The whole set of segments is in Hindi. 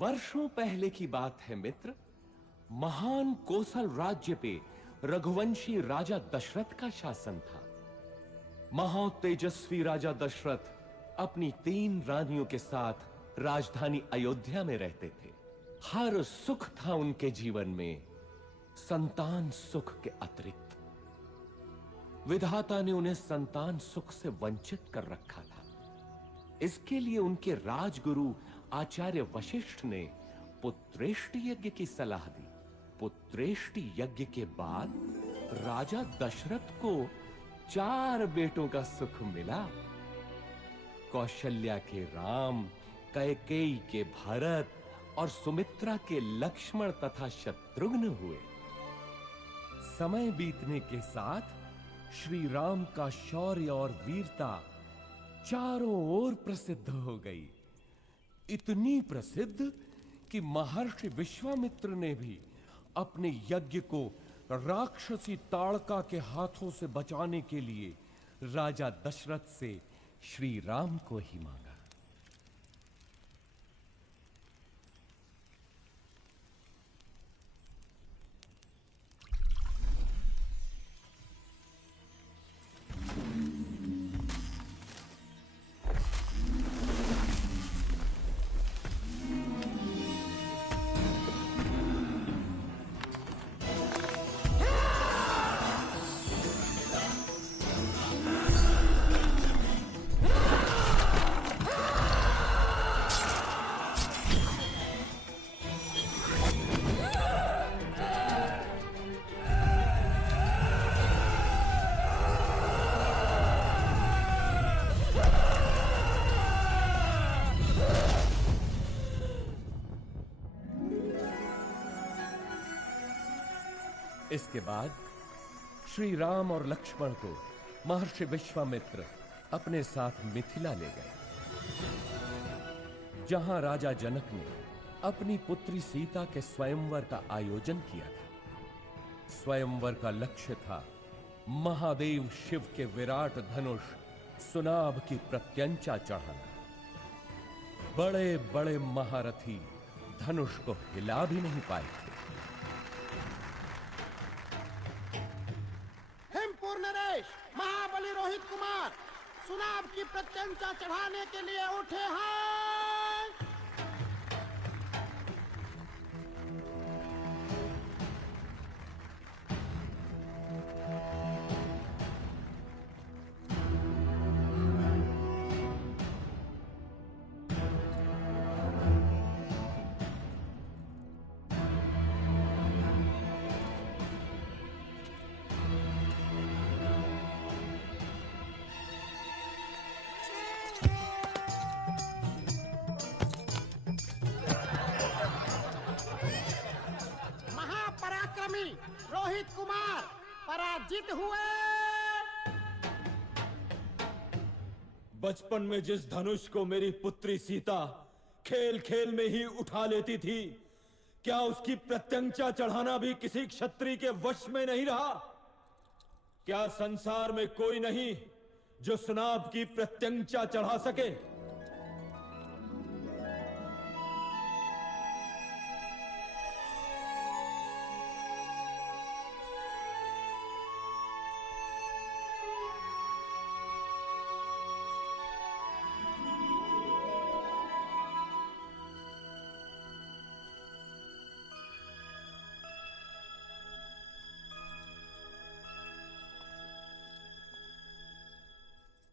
वर्षों पहले की बात है मित्र। महान कोसल राज्य पे रघुवंशी राजा दशरथ का शासन था। महातेजस्वी राजा दशरथ अपनी 3 रानियों के साथ राजधानी अयोध्या में रहते थे। हर सुख था उनके जीवन में, संतान सुख के अतिरिक्त। विधाता ने उन्हें संतान सुख से वंचित कर रखा था। इसके लिए उनके राजगुरु आचार्य वशिष्ठ ने पुत्रेष्टि यज्ञ की सलाह दी। पुत्रेष्टि यज्ञ के बाद राजा दशरथ को 4 बेटों का सुख मिला। कौशल्या के राम, कैकेयी के भरत और सुमित्रा के लक्ष्मण तथा शत्रुघ्न हुए। समय बीतने के साथ श्री राम का शौर्य और वीरता चारों ओर प्रसिद्ध हो गई। इतनी प्रसिद्ध कि महर्षि विश्वामित्र ने भी अपने यज्ञ को राक्षसी ताड़का के हाथों से बचाने के लिए राजा दशरथ से श्री राम को ही मांगा। इसके बाद श्री राम और लक्ष्मण को महर्षि विश्वामित्र अपने साथ मिथिला ले गए, जहां राजा जनक ने अपनी पुत्री सीता के स्वयंवर का आयोजन किया था। स्वयंवर का लक्ष्य था महादेव शिव के विराट धनुष सुनाभ की प्रत्यंचा चढ़ाना। बड़े बड़े महारथी धनुष को हिला भी नहीं पाए थे। नरेश, महाबली रोहित कुमार सुनाभ की प्रत्यंचा चढ़ाने के लिए उठे हैं। रोहित कुमार पराजित हुए। बचपन में जिस धनुष को मेरी पुत्री सीता खेल खेल में ही उठा लेती थी, क्या उसकी प्रत्यंचा चढ़ाना भी किसी क्षत्रिय के वश में नहीं रहा? क्या संसार में कोई नहीं जो सुनाभ की प्रत्यंचा चढ़ा सके?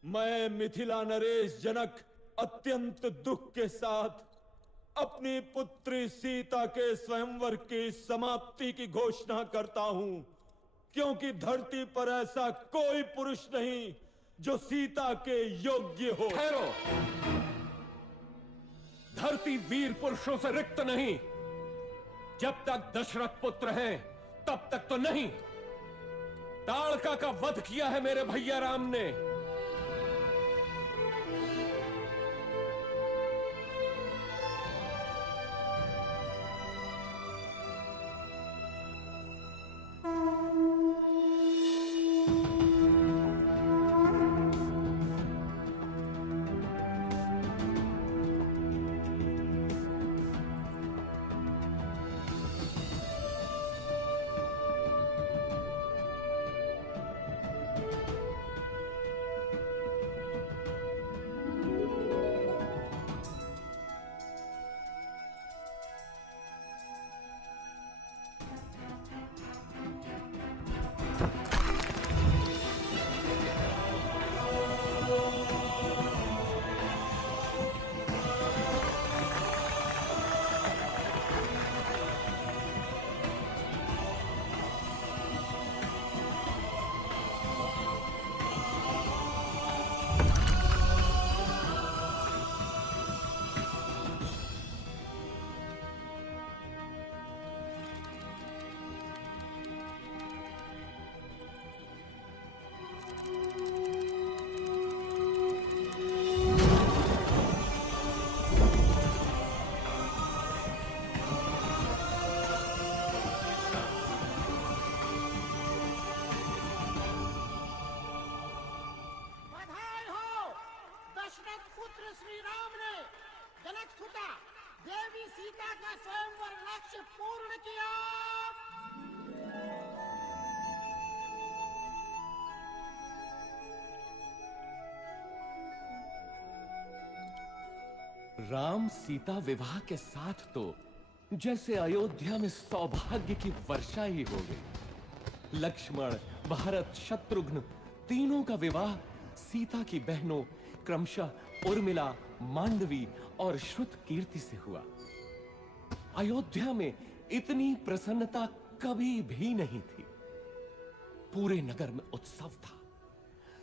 मैं मिथिला नरेश जनक अत्यंत दुख के साथ अपनी पुत्री सीता के स्वयंवर की समाप्ति की घोषणा करता हूं, क्योंकि धरती पर ऐसा कोई पुरुष नहीं जो सीता के योग्य हो। ठहरो, धरती वीर पुरुषों से रिक्त नहीं। जब तक दशरथ पुत्र हैं तब तक तो नहीं। ताड़का का वध किया है मेरे भैया राम ने। राम सीता विवाह के साथ तो जैसे अयोध्या में सौभाग्य की वर्षा ही हो गई। लक्ष्मण, भरत, शत्रुघ्न तीनों का विवाह सीता की बहनों क्रमशः उर्मिला, मांडवी और श्रुतकीर्ति से हुआ। अयोध्या में इतनी प्रसन्नता कभी भी नहीं थी। पूरे नगर में उत्सव था,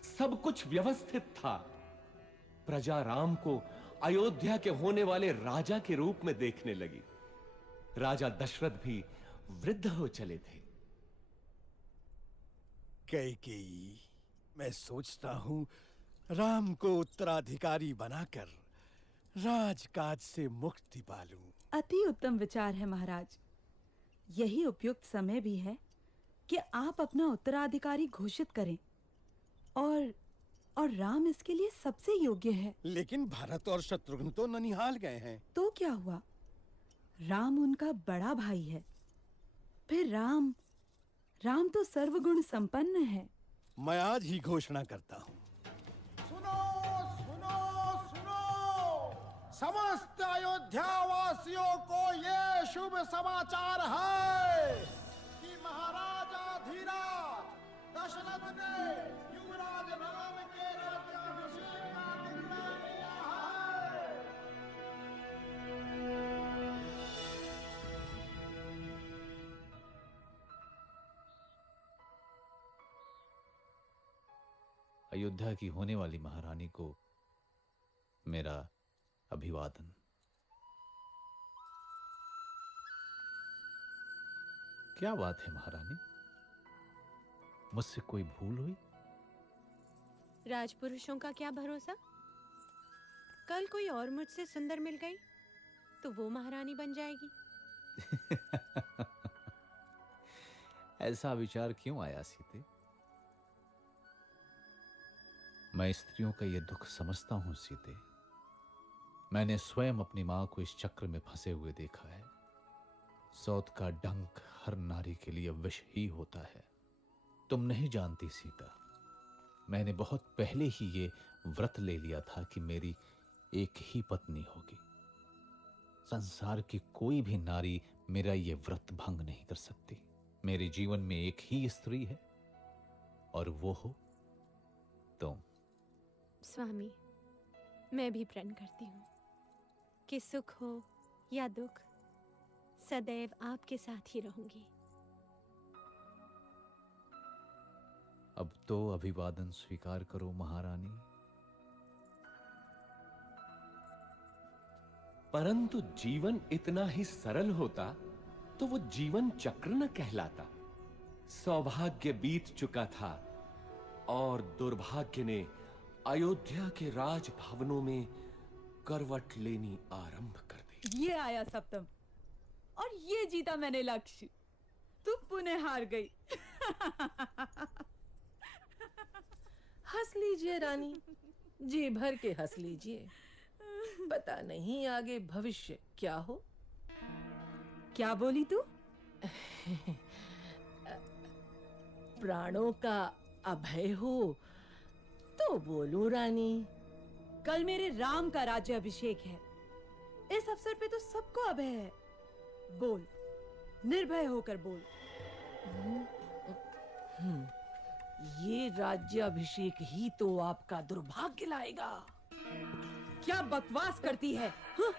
सब कुछ व्यवस्थित था। प्रजा राम को अयोध्या के होने वाले राजा के रूप में देखने लगी। राजा दशरथ भी वृद्ध हो चले थे। कैकेयी, मैं सोचता हूं राम को उत्तराधिकारी बनाकर राजकाज से मुक्ति पालूं। अति उत्तम विचार है महाराज। यही उपयुक्त समय भी है कि आप अपना उत्तराधिकारी घोषित करें और राम इसके लिए सबसे योग्य है। लेकिन भरत और शत्रुघ्न तो ननिहाल गए हैं। तो क्या हुआ? राम उनका बड़ा भाई है। फिर राम तो सर्वगुण संपन्न है। मैं आज ही घोषणा करता हूँ। सुनो सुनो सुनो, समस्त अयोध्या वासियों को ये शुभ समाचार है कि महाराजा धीराज दशरथ ने युवराज राम के राज्याभिषेक का निर्णय लिया है। अयोध्या की होने वाली महारानी को मेरा अभिवादन। क्या बात है महारानी, मुझसे कोई भूल हुई? राजपुरुषों का क्या भरोसा, कल कोई और मुझसे सुंदर मिल गई तो वो महारानी बन जाएगी। ऐसा विचार क्यों आया सीते? मैं स्त्रियों का यह दुख समझता हूं सीते। मैंने स्वयं अपनी मां को इस चक्र में फंसे हुए देखा है। सौत का डंक हर नारी के लिए विष ही होता है। तुम नहीं जानती सीता, मैंने बहुत पहले ही ये व्रत ले लिया था कि मेरी एक ही पत्नी होगी। संसार की कोई भी नारी मेरा ये व्रत भंग नहीं कर सकती। मेरे जीवन में एक ही स्त्री है और वो हो तुम। स्वामी, मैं भी प्रण करती हूँ कि सुख हो या दुख सदैव आपके साथ ही रहूंगी। अब तो अभिवादन स्वीकार करो महारानी। परंतु जीवन इतना ही सरल होता तो वो जीवन चक्र न कहलाता। सौभाग्य बीत चुका था और दुर्भाग्य ने अयोध्या के राजभवनों में करवट लेनी आरंभ कर दी। ये आया सप्तम और ये जीता मैंने लक्ष्य। तू पुनः हार गई। हंस लीजिए रानी, जी भर के हंस लीजिए। पता नहीं आगे भविष्य क्या हो। क्या बोली तू? प्राणों का अभय हो तो बोलूं रानी। कल मेरे राम का राज्य अभिषेक है। इस अवसर पे तो सबको अभय है। बोल, निर्भय होकर बोल। ये राज्य अभिषेक ही तो आपका दुर्भाग्य लाएगा। क्या बकवास करती है? हाँ?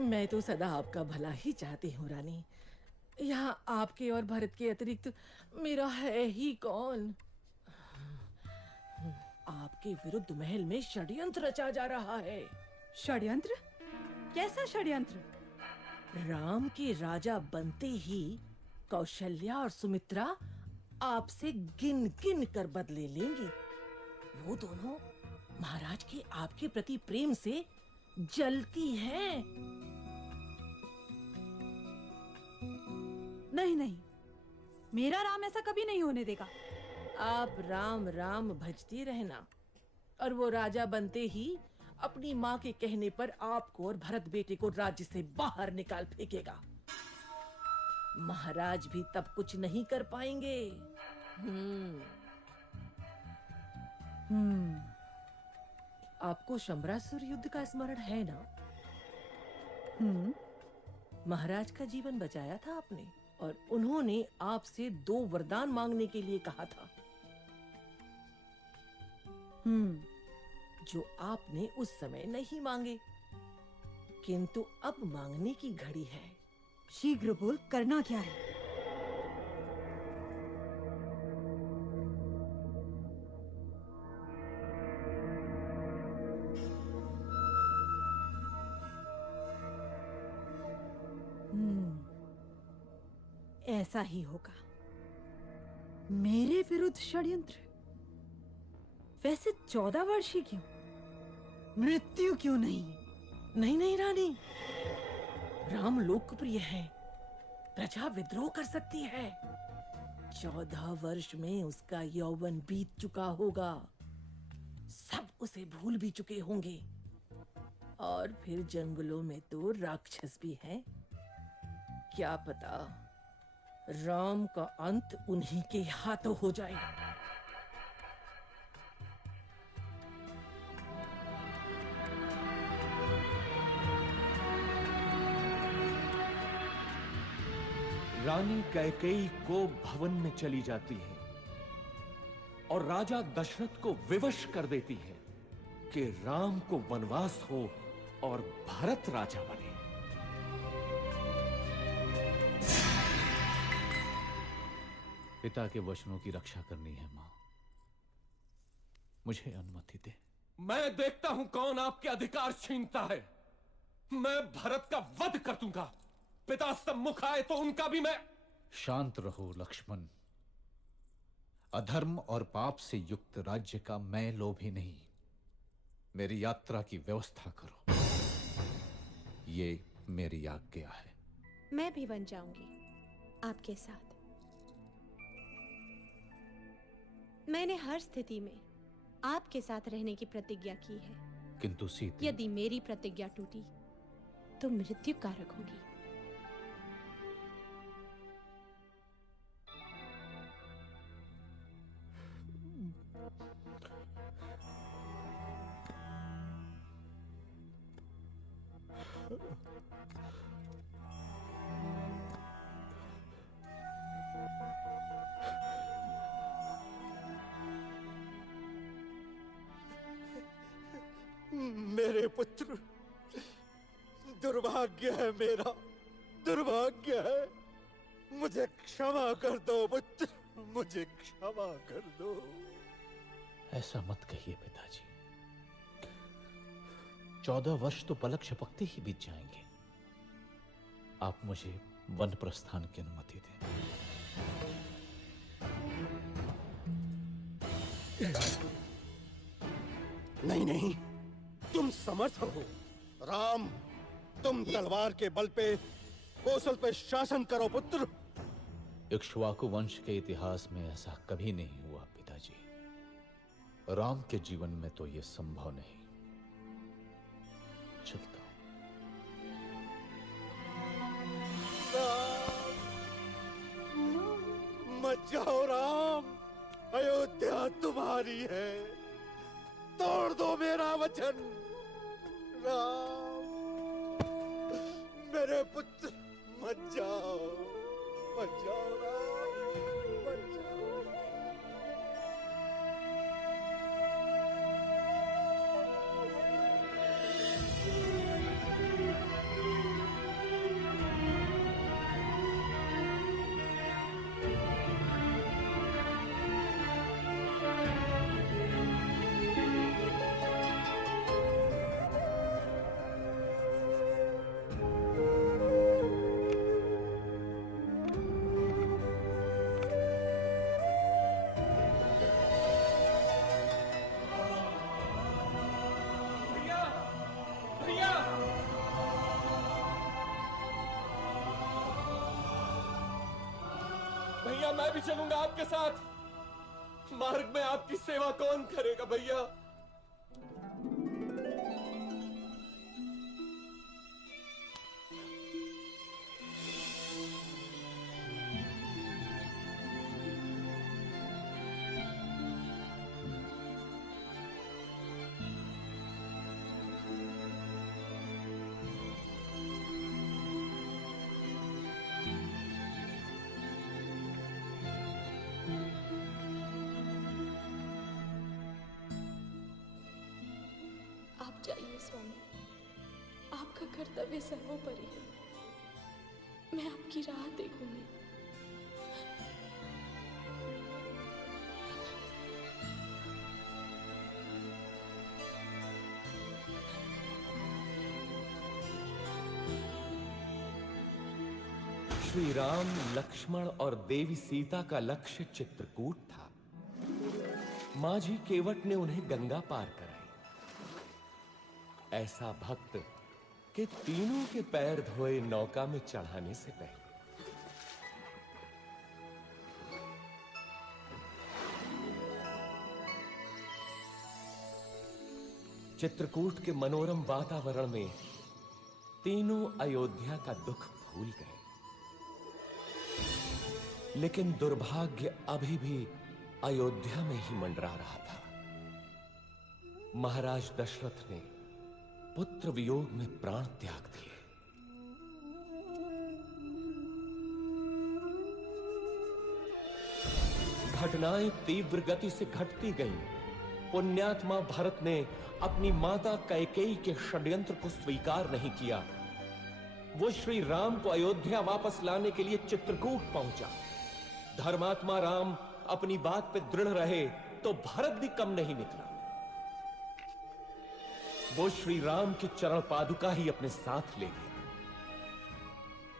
मैं तो सदा आपका भला ही चाहती हूँ रानी। यहाँ आपके और भरत के अतिरिक्त मेरा है ही कौन। आपके विरुद्ध महल में षड्यंत्र रचा जा रहा है। षड्यंत्र? कैसा षड्यंत्र? राम के राजा बनते ही कौशल्या और सुमित्रा आपसे गिन गिन कर बदले लेंगी। वो दोनों महाराज के आपके प्रति प्रेम से जलती हैं। नहीं नहीं, मेरा राम ऐसा कभी नहीं होने देगा। आप राम राम भजती रहना और वो राजा बनते ही अपनी माँ के कहने पर आपको और भरत बेटे को राज्य से बाहर निकाल फेंकेगा। महाराज भी तब कुछ नहीं कर पाएंगे। आपको शंबरासुर युद्ध का स्मरण है ना? हम्म। महाराज का जीवन बचाया था आपने, और उन्होंने आपसे 2 वरदान मांगने के लिए कहा था, जो आपने उस समय नहीं मांगे, किंतु अब मांगने की घड़ी है। शीघ्र बोल, करना क्या है? ऐसा ही होगा। मेरे विरुद्ध षड्यंत्र? वैसे 14 वर्ष ही क्यों? मृत्यु क्यों नहीं? नहीं नहीं रानी, राम लोकप्रिय है, प्रजा विद्रोह कर सकती है। 14 वर्ष में उसका यौवन बीत चुका होगा, सब उसे भूल भी चुके होंगे, और फिर जंगलों में तो राक्षस भी हैं। क्या पता राम का अंत उन्हीं के हाथों हो जाए। रानी कैकेयी को भवन में चली जाती है और राजा दशरथ को विवश कर देती है कि राम को वनवास हो और भरत राजा बने। पिता के वचनों की रक्षा करनी है मां, मुझे अनुमति दे। मैं देखता हूं कौन आपके अधिकार छीनता है। मैं भरत का वध कर दूंगा। पिता सम्मुख आए तो उनका भी मैं। शांत रहो लक्ष्मण। अधर्म और पाप से युक्त राज्य का मैं लोभी नहीं। मेरी यात्रा की व्यवस्था करो, ये मेरी आज्ञा है। मैं भी बन जाऊंगी आपके साथ। मैंने हर स्थिति में आपके साथ रहने की प्रतिज्ञा की है, किंतु सीते, यदि मेरी प्रतिज्ञा टूटी तो मृत्यु कारक होगी। मेरे पुत्र, दुर्भाग्य है मेरा, दुर्भाग्य है। मुझे क्षमा कर दो पुत्र, मुझे क्षमा कर दो। ऐसा मत कहिए पिताजी। 14 वर्ष तो पलक झपकते ही बीत जाएंगे। आप मुझे वन प्रस्थान की अनुमति दें। नहीं नहीं, तुम समर्थ हो। राम, तुम तलवार के बल पे कौशल पे शासन करो पुत्र। इक्ष्वाकु वंश के इतिहास में ऐसा कभी नहीं हुआ पिताजी। राम के जीवन में तो यह संभव नहीं। चलता हूं। मत जाओ राम, अयोध्या तुम्हारी है। तोड़ दो मेरा वचन। राम, मेरे पुत्र, मत जाओ, मत जाओ राम, मत जाओ। भैया, मैं भी चलूंगा आपके साथ। मार्ग में आपकी सेवा कौन करेगा भैया? आप जाइए स्वामी, आपका कर्तव्य सर्वोपरि है। मैं आपकी राह देखूंगी। श्री राम, लक्ष्मण और देवी सीता का लक्ष्य चित्रकूट था। माझी केवट ने उन्हें गंगा पार कराई। ऐसा भक्त कि तीनों के पैर धोए नौका में चढ़ाने से पहले। चित्रकूट के मनोरम वातावरण में तीनों अयोध्या का दुख भूल गए। लेकिन दुर्भाग्य अभी भी अयोध्या में ही मंडरा रहा था। महाराज दशरथ ने पुत्र वियोग में प्राण त्याग दिए। घटनाएं तीव्र गति से घटती गईं। पुण्यात्मा भरत ने अपनी माता कैकेयी के षड्यंत्र को स्वीकार नहीं किया। वो श्री राम को अयोध्या वापस लाने के लिए चित्रकूट पहुंचा। धर्मात्मा राम अपनी बात पे दृढ़ रहे तो भरत भी कम नहीं निकला। वो श्री राम की चरण पादुका ही अपने साथ ले गए।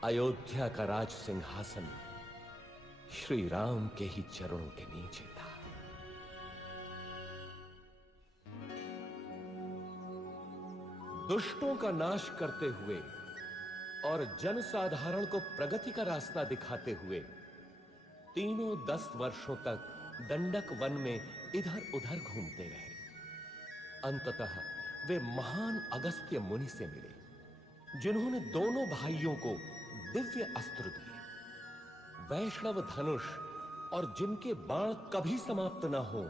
अयोध्या का राज सिंहासन श्री राम के ही चरणों के नीचे था। दुष्टों का नाश करते हुए और जनसाधारण को प्रगति का रास्ता दिखाते हुए तीनों 10 वर्षों तक दंडक वन में इधर उधर घूमते रहे। अंततः वे महान अगस्त्य मुनि से मिले, जिन्होंने दोनों भाइयों को दिव्य अस्त्र दिए, वैष्णव धनुष और जिनके बाण कभी समाप्त न हो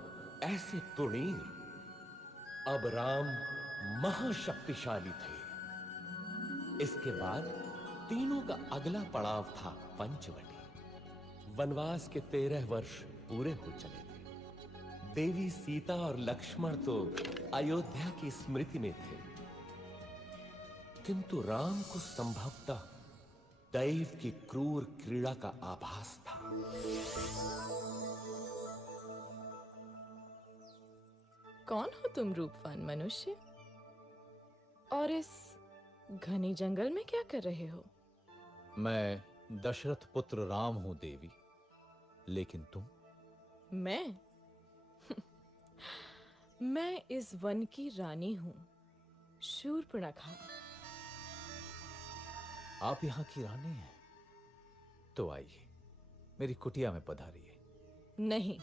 ऐसे तुणीर। अब राम महाशक्तिशाली थे। इसके बाद तीनों का अगला पड़ाव था पंचवटी। वनवास के 13 वर्ष पूरे हो चले थे। देवी सीता और लक्ष्मण तो अयोध्या की स्मृति में थे, किंतु राम को संभवतः दैव की क्रूर क्रीड़ा का आभास था। कौन हो तुम रूपवान मनुष्य? और इस घने जंगल में क्या कर रहे हो? मैं दशरथ पुत्र राम हूं देवी, लेकिन तुम? मैं मैं इस वन की रानी हूं, शूर्पणखा। आप यहां की रानी हैं? तो आइए, मेरी कुटिया में पधारिए। नहीं,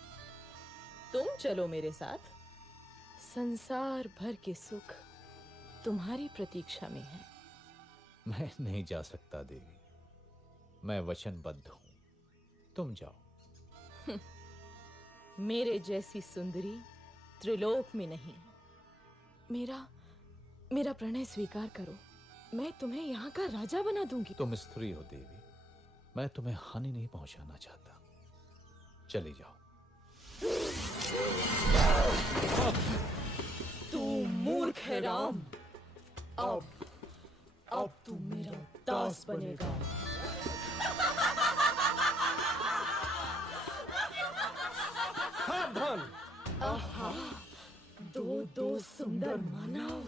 तुम चलो मेरे साथ। संसार भर के सुख तुम्हारी प्रतीक्षा में है। मैं नहीं जा सकता देवी, मैं वचनबद्ध हूं। तुम जाओ। मेरे जैसी सुंदरी त्रिलोक में नहीं। मेरा प्रणय स्वीकार करो। मैं तुम्हें यहाँ का राजा बना दूंगी। तुम स्त्री हो देवी, मैं तुम्हें हानि नहीं पहुंचाना चाहता। चली जाओ। तू मूर्ख है राम। अब तू मेरा दास बनेगा। सावधान! आहा, दो सुंदर मानव।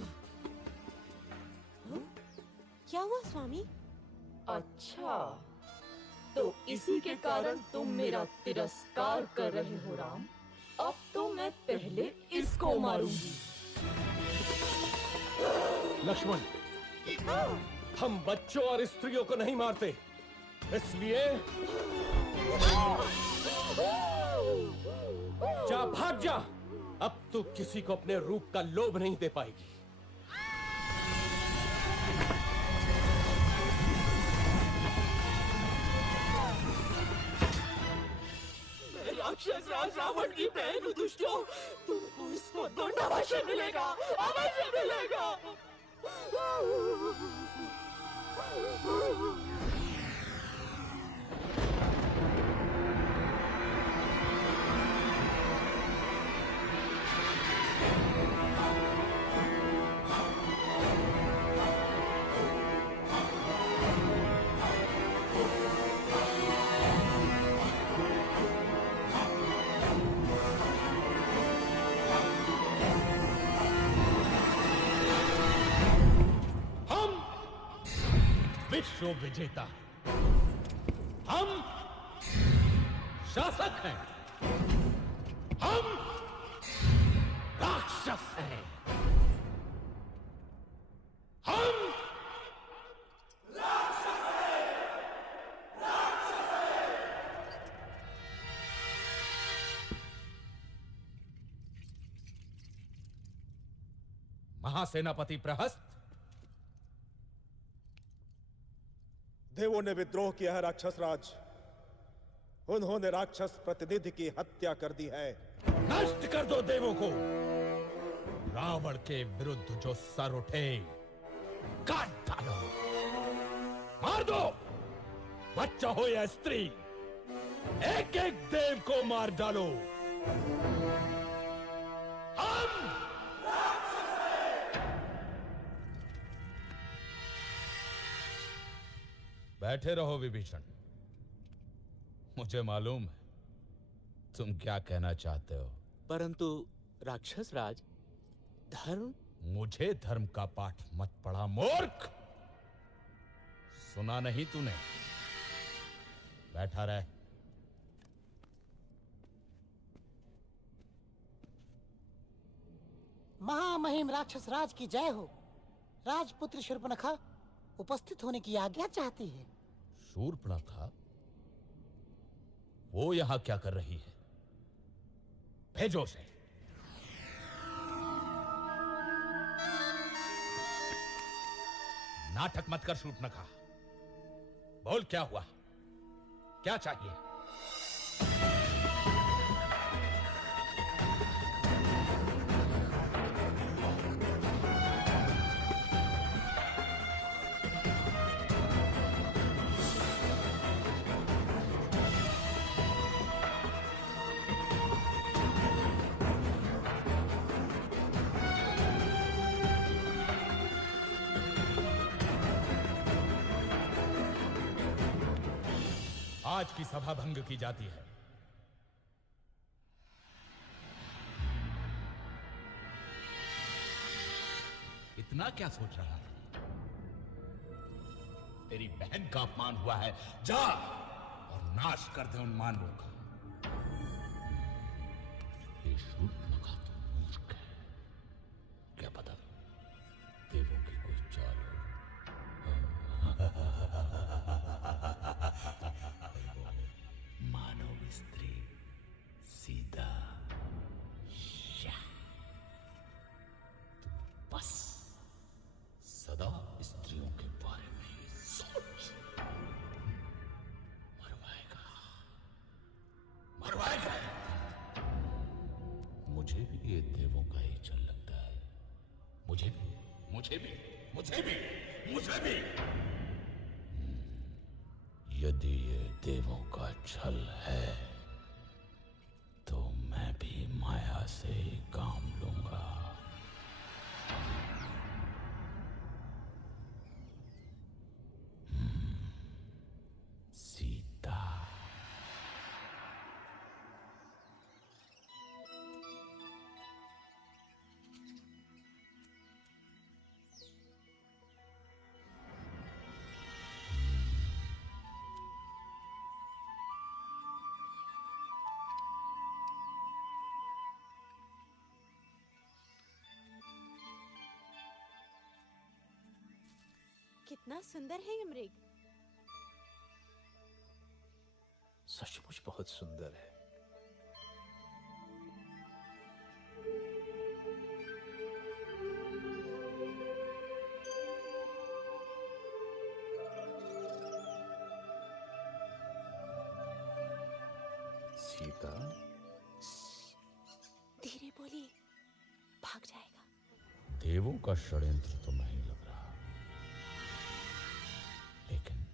क्या हुआ स्वामी? अच्छा, तो इसी के कारण तुम मेरा तिरस्कार कर रहे हो राम। अब तो मैं पहले इसको मारूंगी। लक्ष्मण, हम बच्चों और स्त्रियों को नहीं मारते, इसलिए जा, भाग जा। अब तू किसी को अपने रूप का लोभ नहीं दे पाएगी। राक्षस राज रावण की बहन दुष्टों, तुमको इसको दंड अवश्य मिलेगा, अवश्य मिलेगा। विश्व विजेता है, हम शासक हैं, हम राक्षस हैं, हम महासेनापति प्रहस्त, देवों ने विद्रोह किया है राक्षस राज। उन्होंने राक्षस प्रतिनिधि की हत्या कर दी है। नष्ट कर दो देवों को। रावण के विरुद्ध जो सर उठे काट डालो, मार दो, बच्चा हो या स्त्री, एक एक देव को मार डालो। हम बैठे रहो विभीषण, मुझे मालूम है तुम क्या कहना चाहते हो। परंतु राक्षस राज, धर्म। मुझे धर्म का पाठ मत पढ़ा मूर्ख। सुना नहीं तूने? बैठा रह। महामहिम राक्षस राज की जय हो। राजपुत्री शूर्पणखा उपस्थित होने की आज्ञा चाहती है। शूर्पणखा? वो यहां क्या कर रही है? भेजो उसे। नाटक मत कर शूर्पणखा। बोल क्या हुआ, क्या चाहिए? आज की सभा भंग की जाती है। इतना क्या सोच रहा है? तेरी बहन का अपमान हुआ है, जा और नाश कर दे उन मानवों का। ये शूर्पणखा तो मूर्ख है, क्या पता देवों की कोई चाल हो। मानव स्त्री सीता, तू बस सदा स्त्रियों के बारे में ही सोच। मरवाएगा, मरवाएगा। मुझे भी ये देवों का ही चल लगता है। मुझे भी, मुझे भी, मुझे भी, मुझे भी। यदि ये देवों का छल है तो मैं भी माया से ही काम लूंगा। सीता। कितना सुंदर है ये मृग। सचमुच बहुत सुंदर है। सीता, धीरे बोलिए, भाग जाएगा। देवों का षड्यंत्र तो नहीं लग रहा, लेकिन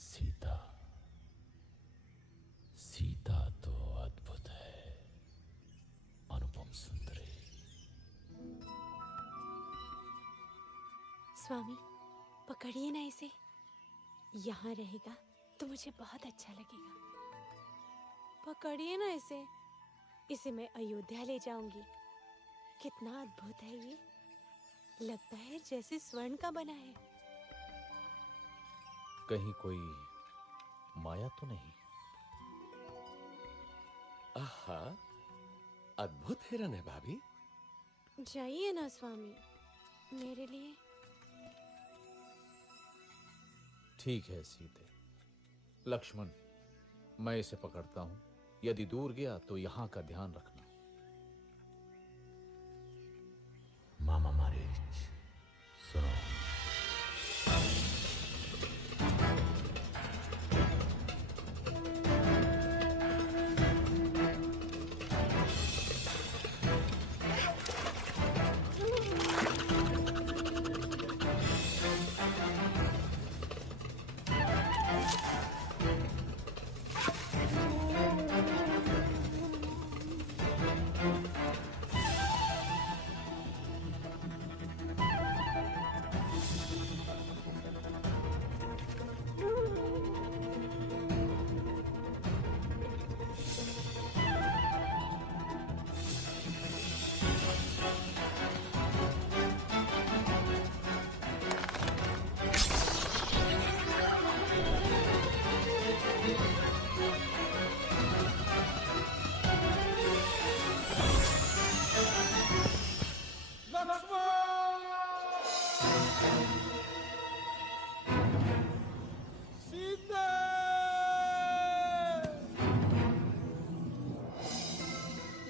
सीता, सीता तो अद्भुत है, अनुपम सुंदरी। स्वामी, पकड़िए ना इसे। यहाँ रहेगा तो मुझे बहुत अच्छा लगेगा। पकड़िए ना इसे। इसे मैं अयोध्या ले जाऊंगी। कितना अद्भुत है ये। लगता है जैसे स्वर्ण का बना है। कहीं कोई माया तो नहीं? आहा, अद्भुत हिरन है भाभी। जाइए ना स्वामी, मेरे लिए। ठीक है सीते। लक्ष्मण, मैं इसे पकड़ता हूं। यदि दूर गया तो यहां का ध्यान रखना। मामा मारीच, सुनो।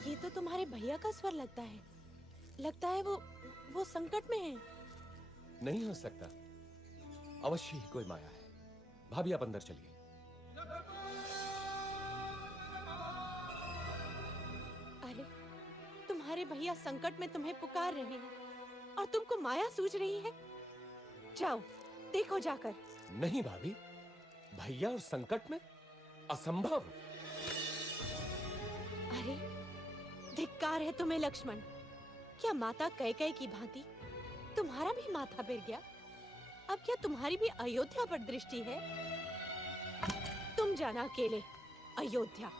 ये तो तुम्हारे भैया का स्वर लगता है। लगता है वो संकट में है। नहीं हो सकता, अवश्य ही कोई माया है। भाभी आप अंदर चलिए। अरे, तुम्हारे भैया संकट में तुम्हें पुकार रहे हैं और तुमको माया सूझ रही है। जाओ, देखो जाकर। नहीं भाभी, भैया और संकट में असंभव। अरे, धिक्कार है तुम्हें लक्ष्मण। क्या माता कैकेयी की भांति तुम्हारा भी माथा गिर गया? अब क्या तुम्हारी भी अयोध्या पर दृष्टि है? तुम जाना अकेले अयोध्या।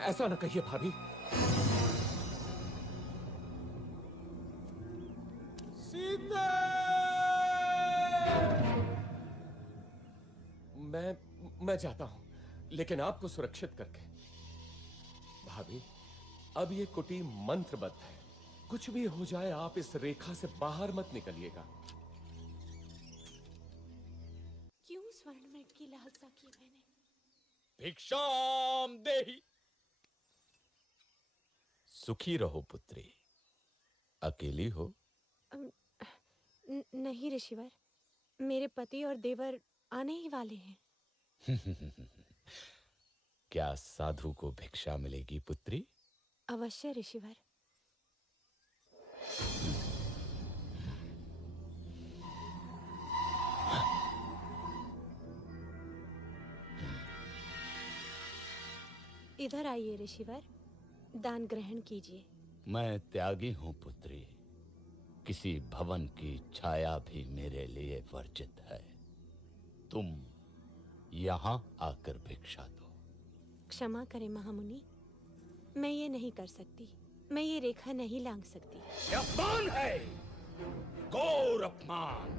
ऐसा न कहिए भाभी। सीता! मैं जाता हूं, लेकिन आपको सुरक्षित करके। भाभी, अब ये कुटी मंत्रबद्ध है। कुछ भी हो जाए, आप इस रेखा से बाहर मत निकलिएगा। क्यों स्वर्ण मृग की लालसा की मैंने? भिक्षाम देहि। सुखी रहो पुत्री। अकेली हो? नहीं ऋषिवर, मेरे पति और देवर आने ही वाले हैं। क्या साधु को भिक्षा मिलेगी पुत्री? अवश्य ऋषिवर। इधर आइए ऋषिवर, दान ग्रहण कीजिए। मैं त्यागी हूं पुत्री। किसी भवन की छाया भी मेरे लिए वर्जित है। तुम यहां आकर भिक्षा दो। क्षमा करें महामुनि, मैं ये नहीं कर सकती। मैं ये रेखा नहीं लांघ सकती। ये अपमान है, घोर अपमान।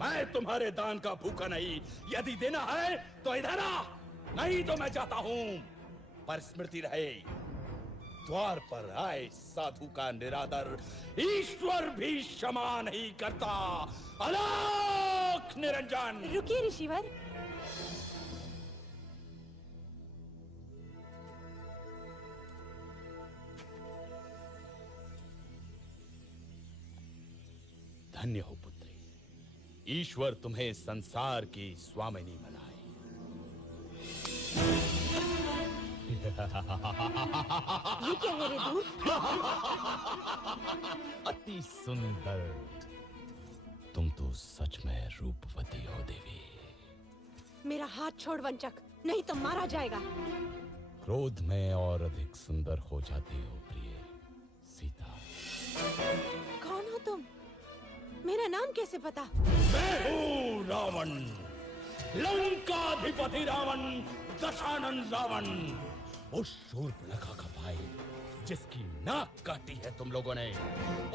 मैं तुम्हारे दान का भूखा नहीं। यदि देना है तो इधर आ, नहीं तो मैं जाता हूं। पर स्मृति रहे, द्वार पर आए साधु का निरादर ईश्वर भी क्षमा नहीं करता। अलौक निरंजन। रुकिए ऋषिवर। धन्य हो पुत्री, ईश्वर तुम्हें संसार की स्वामिनी बनाए। ये क्या है रे दूर? अति सुंदर। तुम तो सच में रूपवती हो देवी। मेरा हाथ छोड़ वंचक, नहीं तो मारा जाएगा। क्रोध में और अधिक सुंदर हो जाती हो प्रिय सीता। कौन हो तुम? मेरा नाम कैसे पता? मैं हूँ रावण, लंकाधिपति रावण, दशानन रावण। उस शूर्पणखा का भाई जिसकी नाक काटी है तुम लोगों ने,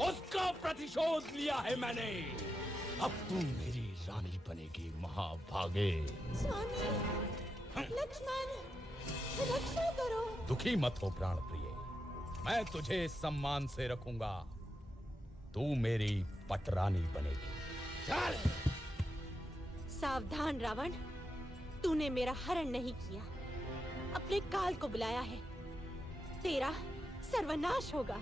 उसका प्रतिशोध लिया है मैंने। अब तू मेरी रानी बनेगी महाभागे। स्वामी, लक्ष्मण, रक्षा करो। दुखी मत हो प्राण प्रिय, मैं तुझे सम्मान से रखूंगा। तू मेरी पटरानी बनेगी। चल। सावधान रावण, तूने मेरा हरण नहीं किया, अपने काल को बुलाया है। तेरा सर्वनाश होगा।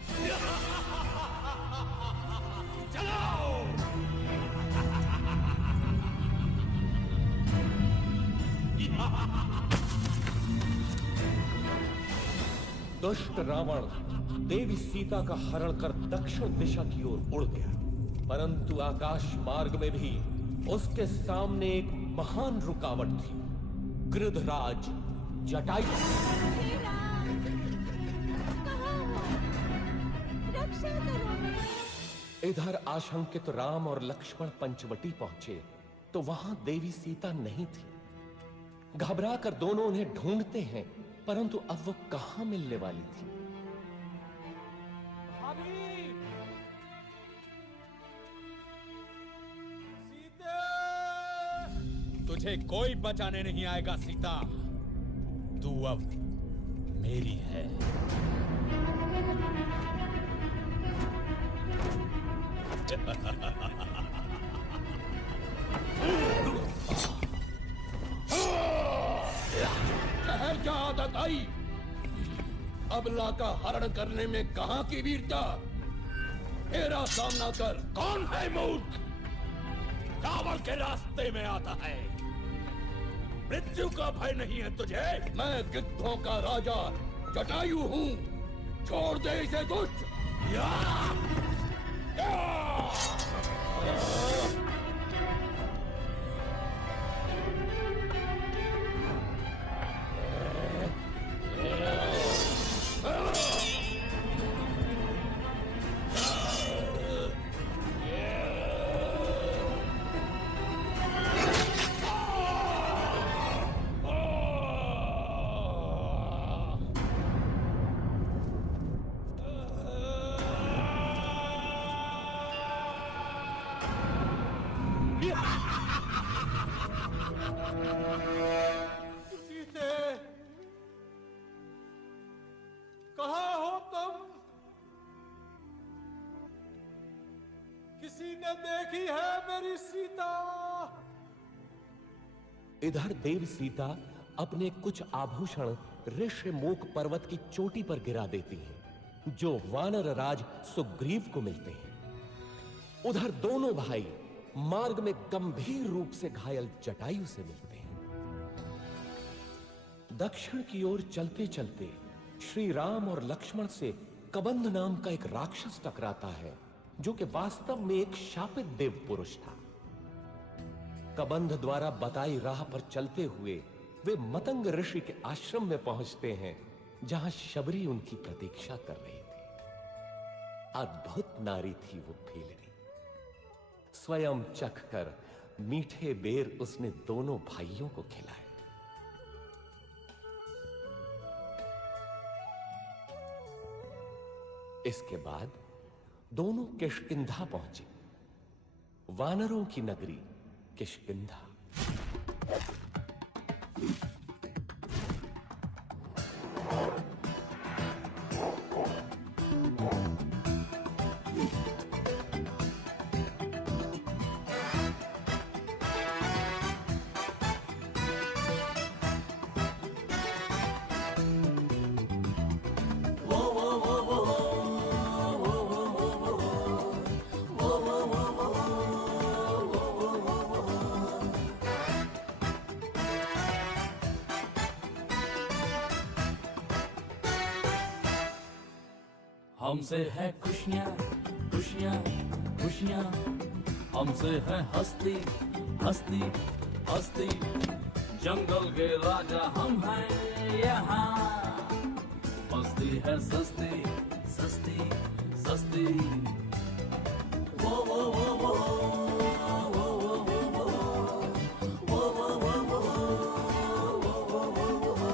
दुष्ट रावण देवी सीता का हरण कर दक्षिण दिशा की ओर उड़ गया, परंतु आकाश मार्ग में भी उसके सामने एक महान रुकावट थी, गृधराज जटायु। रक्षा करो। इधर आशंकित राम और लक्ष्मण पंचवटी पहुंचे तो वहां देवी सीता नहीं थी। घबरा कर दोनों उन्हें ढूंढते हैं, परंतु अब वो कहां मिलने वाली थी। तुझे कोई बचाने नहीं आएगा सीता, तू अब मेरी है। शहर क्या आदत आई? अबला का हरण करने में कहां की वीरता? मेरा सामना कर। कौन है मूर्ख? रावण के रास्ते में आता है। मृत्यु का भय नहीं है तुझे? मैं गिद्धों का राजा जटायु हूं। छोड़ दे इसे दुष्ट। सीते, कहाँ हो तुम? किसी ने देखी है मेरी सीता? इधर देवी सीता अपने कुछ आभूषण ऋषिमुख पर्वत की चोटी पर गिरा देती है, जो वानर राज सुग्रीव को मिलते हैं। उधर दोनों भाई मार्ग में गंभीर रूप से घायल जटायु से मिलते हैं। दक्षिण की ओर चलते चलते श्री राम और लक्ष्मण से कबंध नाम का एक राक्षस टकराता है, जो कि वास्तव में एक शापित देव पुरुष था। कबंध द्वारा बताई राह पर चलते हुए वे मतंग ऋषि के आश्रम में पहुंचते हैं, जहां शबरी उनकी प्रतीक्षा कर रही थी। अद्भुत नारी थी वो भेलरी। स्वयं चखकर मीठे बेर उसने दोनों भाइयों को खिलाए। इसके बाद दोनों किष्किंधा पहुंचे, वानरों की नगरी किष्किंधा। हमसे है खुशियाँ खुशियाँ खुशियाँ, हमसे है हस्ती हस्ती हस्ती। जंगल के राजा हम हैं यहाँ, मस्ती है सस्ती सस्ती सस्ती। वो वो वो वो वो वो वो वो वो वो वो वो वो वो वो वो।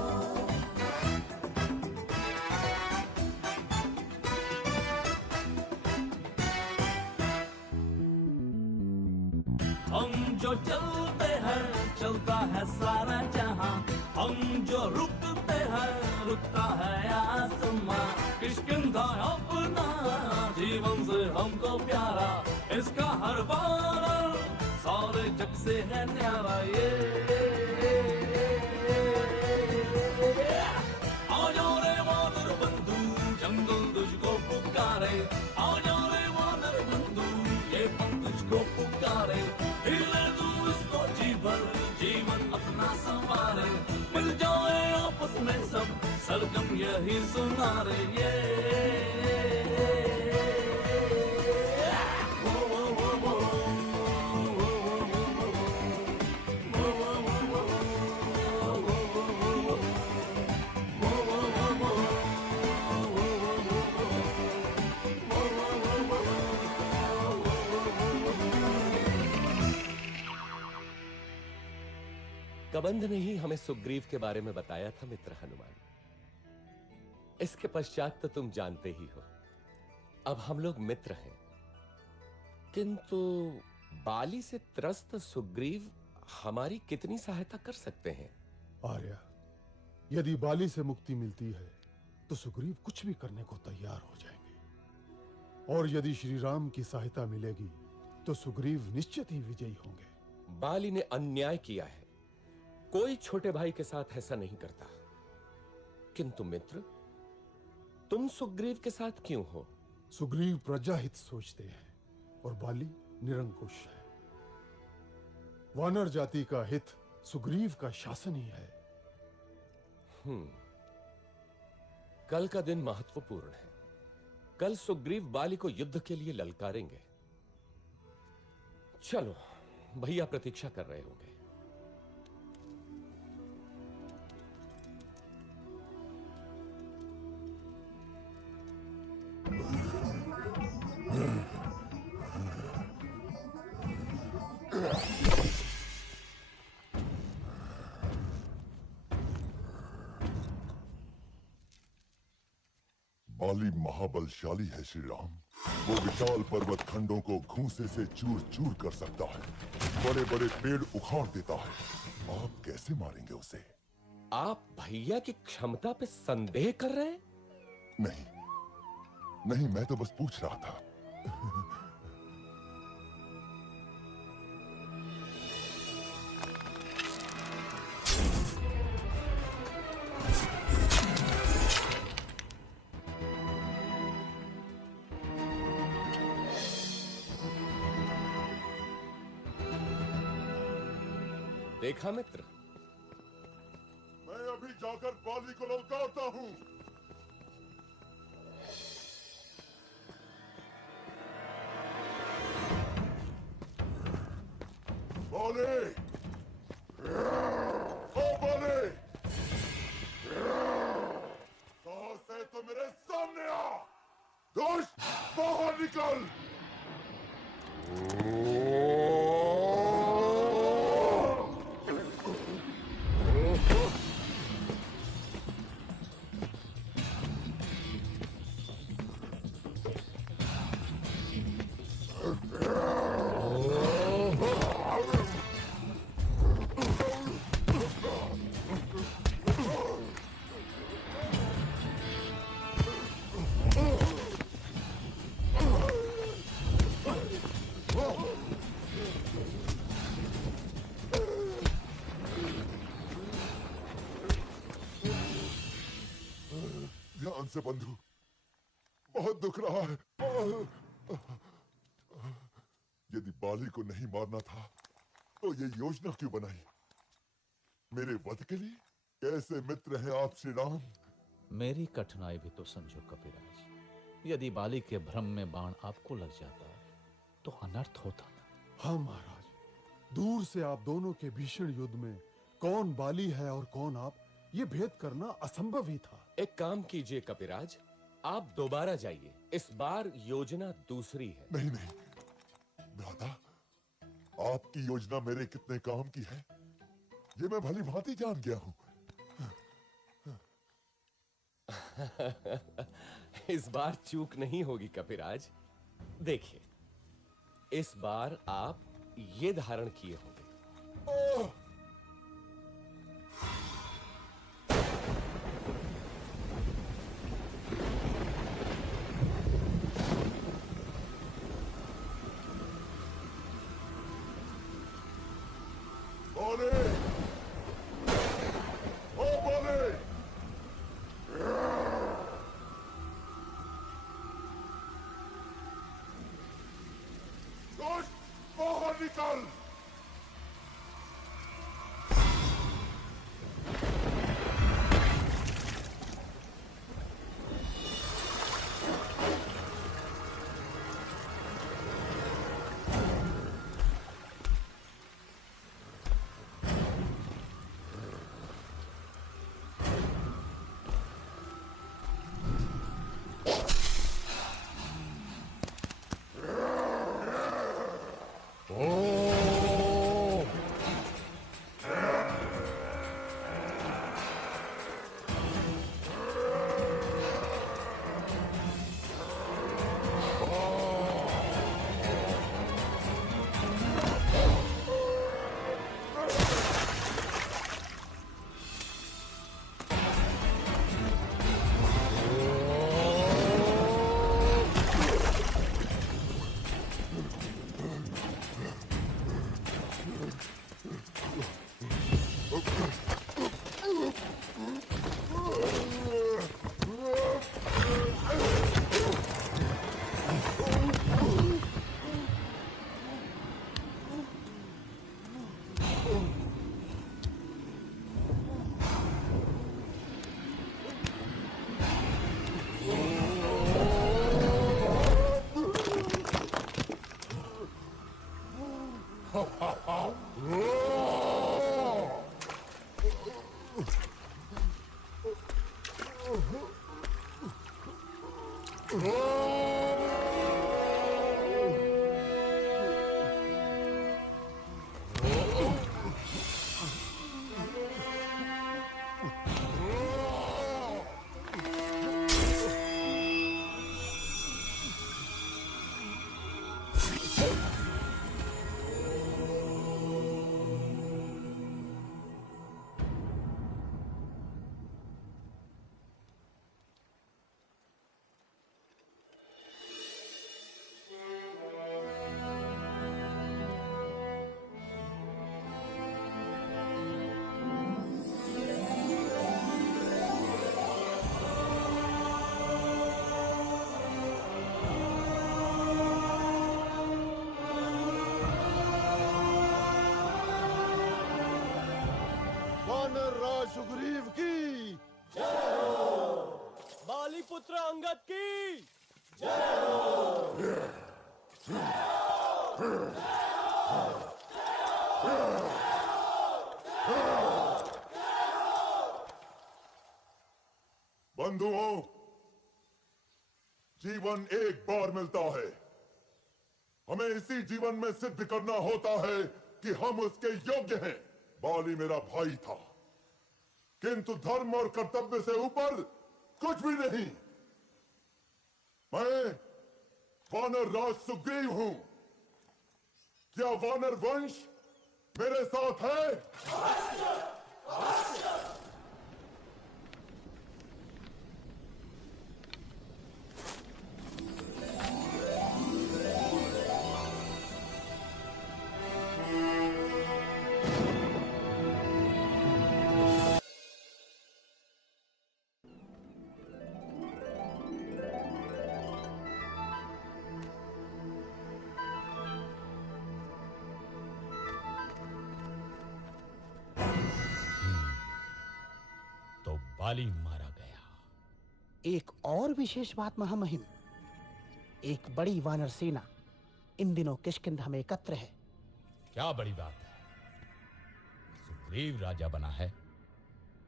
हम जो चलते हैं चलता है सारा जहां, हम जो रुकते हैं रुकता है आसमां। किष्किंधा अपना जीवन से हमको प्यारा, इसका हर बार सारे जग से है न्यारा। ये आ जाओ रे वानर बंधु, जंगल तुझको पुकारे। आ जाओ रे वानर बंधु, ये पंख तुझको पुकारे। हिले तू इसको जी भर, जीवन अपना संवारे। मिल जाए आपस में सब, सरगम यही सुना रे। ये कबंध ने ही हमें सुग्रीव के बारे में बताया था मित्र हनुमान। इसके पश्चात तो तुम जानते ही हो, अब हम लोग मित्र हैं। किंतु बाली से त्रस्त सुग्रीव हमारी कितनी सहायता कर सकते हैं? आर्या, यदि बाली से मुक्ति मिलती है तो सुग्रीव कुछ भी करने को तैयार हो जाएंगे, और यदि श्री राम की सहायता मिलेगी तो सुग्रीव निश्चित ही विजयी होंगे। बाली ने अन्याय किया है, कोई छोटे भाई के साथ ऐसा नहीं करता। किंतु मित्र, तुम सुग्रीव के साथ क्यों हो? सुग्रीव प्रजाहित सोचते हैं और बाली निरंकुश है। वानर जाति का हित सुग्रीव का शासन ही है। कल का दिन महत्वपूर्ण है। कल सुग्रीव बाली को युद्ध के लिए ललकारेंगे। चलो, भैया प्रतीक्षा कर रहे होंगे। बाली महाबलशाली है श्री राम। वो विशाल पर्वत खंडों को घूंसे से चूर चूर कर सकता है, बड़े बड़े पेड़ उखाड़ देता है। आप कैसे मारेंगे उसे? आप भैया की क्षमता पे संदेह कर रहे हैं? नहीं नहीं, मैं तो बस पूछ रहा था। देखा मित्र, मैं अभी जाकर बाली को ललकारता हूं। बाली, ओ बाली, साहस है तो मेरे सामने आ। दुष्ट, बाहर निकल। ध्यान से बंधु, बहुत दुख रहा है। यदि बाली को नहीं मारना था तो ये योजना क्यों बनाई? मेरे वध के लिए? कैसे मित्र हैं आप श्री राम? मेरी कठिनाई भी तो समझो कपिराज। यदि बाली के भ्रम में बाण आपको लग जाता तो अनर्थ होता ना। हाँ महाराज, दूर से आप दोनों के भीषण युद्ध में कौन बाली है और कौन आप, ये भेद करना असंभव ही था। एक काम कीजिए कपिराज, आप दोबारा जाइए। इस बार योजना दूसरी है। नहीं नहीं भ्राता, आपकी योजना मेरे कितने काम की है ये मैं भली भांति जान गया हूं। इस बार चूक नहीं होगी कपिराज। देखिए, इस बार आप ये धारण किए होंगे। बाहर निकल। सुग्रीव की जय हो। बाली पुत्र अंगद की जय बंधुओं, जीवन एक बार मिलता है। हमें इसी जीवन में सिद्ध करना होता है कि हम उसके योग्य हैं। बाली मेरा भाई था, किंतु धर्म और कर्तव्य से ऊपर कुछ भी नहीं। मैं वानर राज सुग्रीव हूं। क्या वानर वंश मेरे साथ है? बाली मारा गया। एक और विशेष बात महामहिम, एक बड़ी वानर सेना इन दिनों किष्किंधा में एकत्र है। क्या बड़ी बात है? सुग्रीव राजा बना है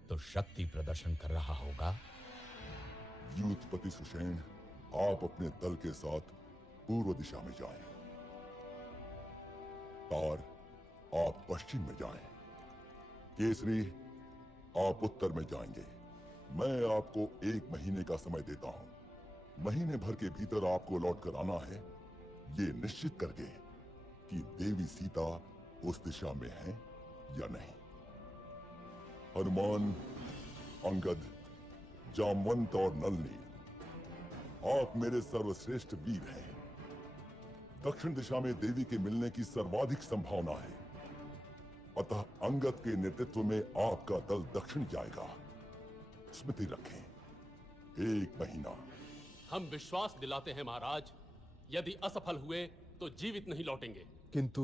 तो शक्ति प्रदर्शन कर रहा होगा। यूथपति सुषेण, आप अपने दल के साथ पूर्व दिशा में जाएं। तार, आप पश्चिम में जाएं। केसरी, आप उत्तर में जाएंगे। मैं आपको 1 महीने का समय देता हूं। महीने भर के भीतर आपको लौट कर आना है, ये निश्चित करके कि देवी सीता उस दिशा में है या नहीं। हनुमान, अंगद, जामवंत और नलनी, आप मेरे सर्वश्रेष्ठ वीर हैं। दक्षिण दिशा में देवी के मिलने की सर्वाधिक संभावना है, अतः अंगद के नेतृत्व में आपका दल दक्षिण जाएगा। स्मृति रखें, 1 महीना। हम विश्वास दिलाते हैं महाराज, यदि असफल हुए तो जीवित नहीं लौटेंगे। किंतु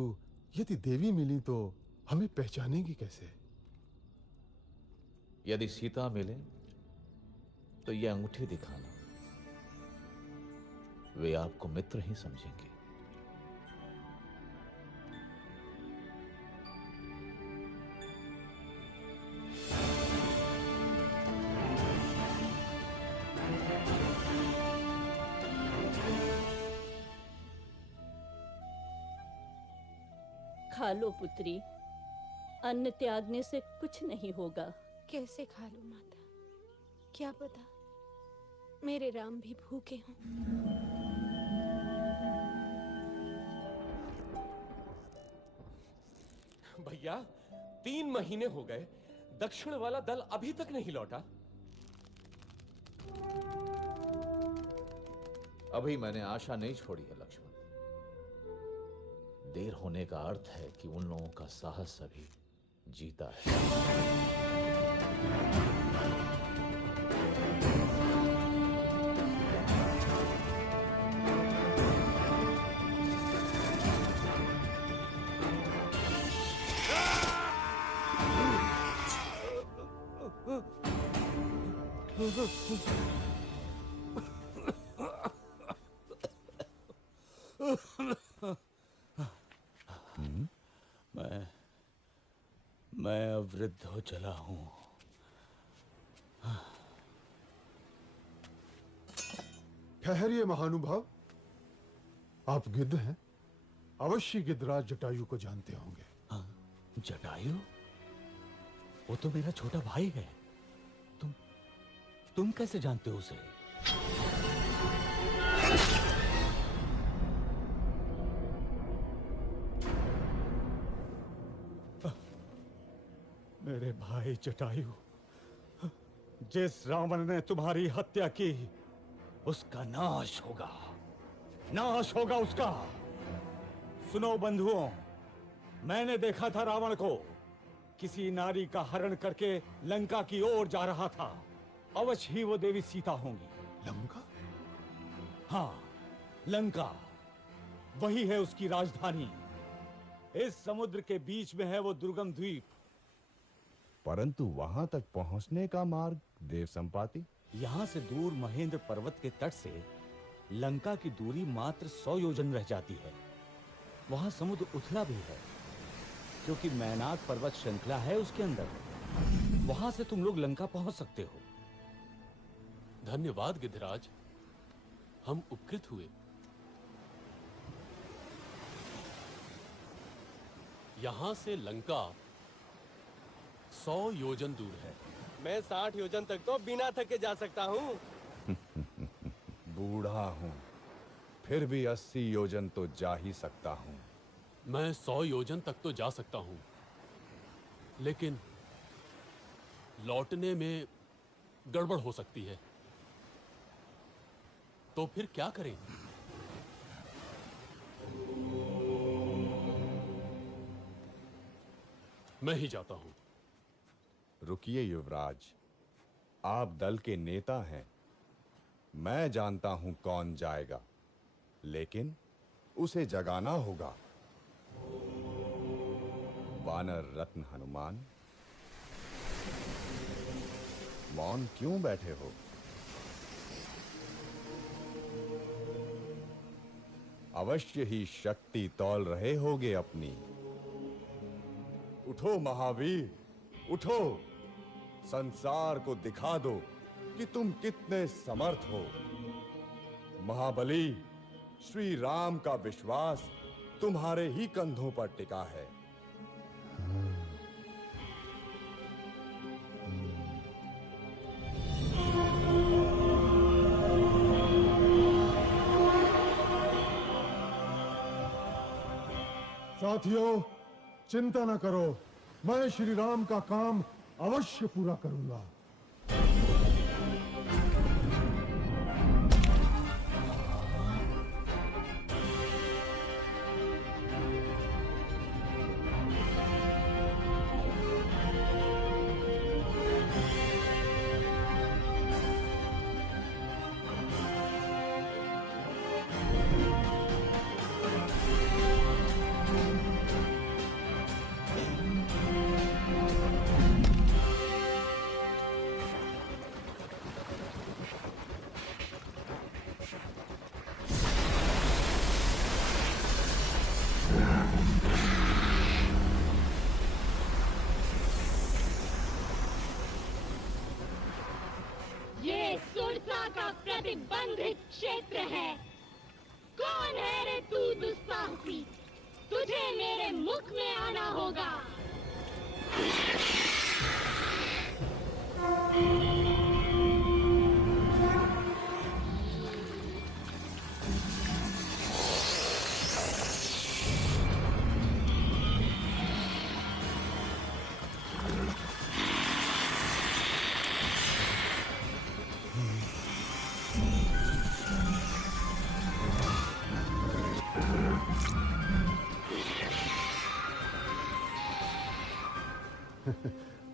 यदि देवी मिली तो हमें पहचानेंगी कैसे? यदि सीता मिले तो ये अंगूठी दिखाना, वे आपको मित्र ही समझेंगे। खा लो पुत्री, अन्न त्यागने से कुछ नहीं होगा। कैसे खा लूं माता? क्या पता मेरे राम भी भूखे हों। भैया, 3 महीने हो गए, दक्षिण वाला दल अभी तक नहीं लौटा। अभी मैंने आशा नहीं छोड़ी है लक्ष्मण। देर होने का अर्थ है कि उन लोगों का साहस अभी जीता है। मैं अब वृद्ध हो चला हूं। ठहरिए महानुभाव, आप गिद्ध हैं, अवश्य गिद्धराज जटायु को जानते होंगे। हाँ, जटायु? वो तो मेरा छोटा भाई है। तुम कैसे जानते हो उसे? मेरे भाई जटायु, जिस रावण ने तुम्हारी हत्या की, उसका नाश होगा, नाश होगा उसका। सुनो बंधुओं, मैंने देखा था रावण को किसी नारी का हरण करके लंका की ओर जा रहा था। अवश्य ही वो देवी सीता होंगी। लंका? हाँ, लंका, वही है उसकी राजधानी। इस समुद्र के बीच में है वो दुर्गम द्वीप। परंतु वहां तक पहुंचने का मार्ग देव संपाति? यहां से दूर महेंद्र पर्वत के तट से लंका की दूरी मात्र 100 योजन रह जाती है। वहां समुद्र उथला भी है, क्योंकि मैनाक पर्वत श्रृंखला है उसके अंदर। वहां से तुम लोग लंका पहुंच सकते हो। धन्यवाद गिद्धराज, हम उपकृत हुए। यहां से लंका 100 योजन दूर है। मैं 60 योजन तक तो बिना थके जा सकता हूँ। बूढ़ा हूं, फिर भी 80 योजन तो जा ही सकता हूं। मैं 100 योजन तक तो जा सकता हूं, लेकिन लौटने में गड़बड़ हो सकती है। तो फिर क्या करें? मैं ही जाता हूं। रुकिए युवराज, आप दल के नेता हैं। मैं जानता हूं कौन जाएगा, लेकिन उसे जगाना होगा। वानर रत्न हनुमान, मौन क्यों बैठे हो? अवश्य ही शक्ति तौल रहे होगे अपनी। उठो महावीर, उठो, संसार को दिखा दो कि तुम कितने समर्थ हो। महाबली, श्री राम का विश्वास तुम्हारे ही कंधों पर टिका है। साथियों, चिंता न करो, मैं श्री राम का काम अवश्य पूरा करूंगा। ये सुरसा का प्रतिबंधित क्षेत्र है। कौन है रे तू दुस्साहसी? तुझे मेरे मुख में आना होगा।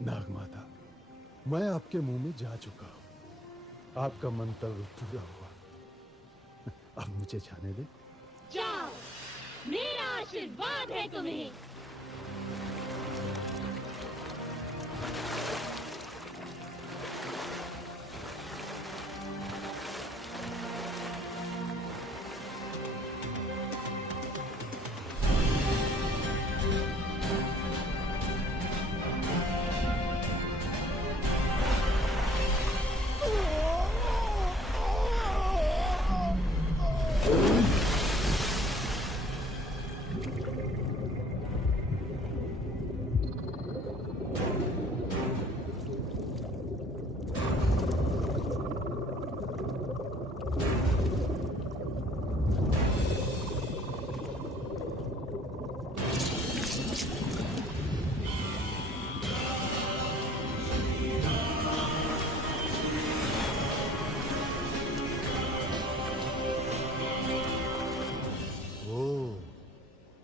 नागमाता, मैं आपके मुंह में जा चुका हूं। आपका मंतव्य पूरा हुआ। अब मुझे जाने दे। जाओ, मेरा आशीर्वाद है तुम्हें।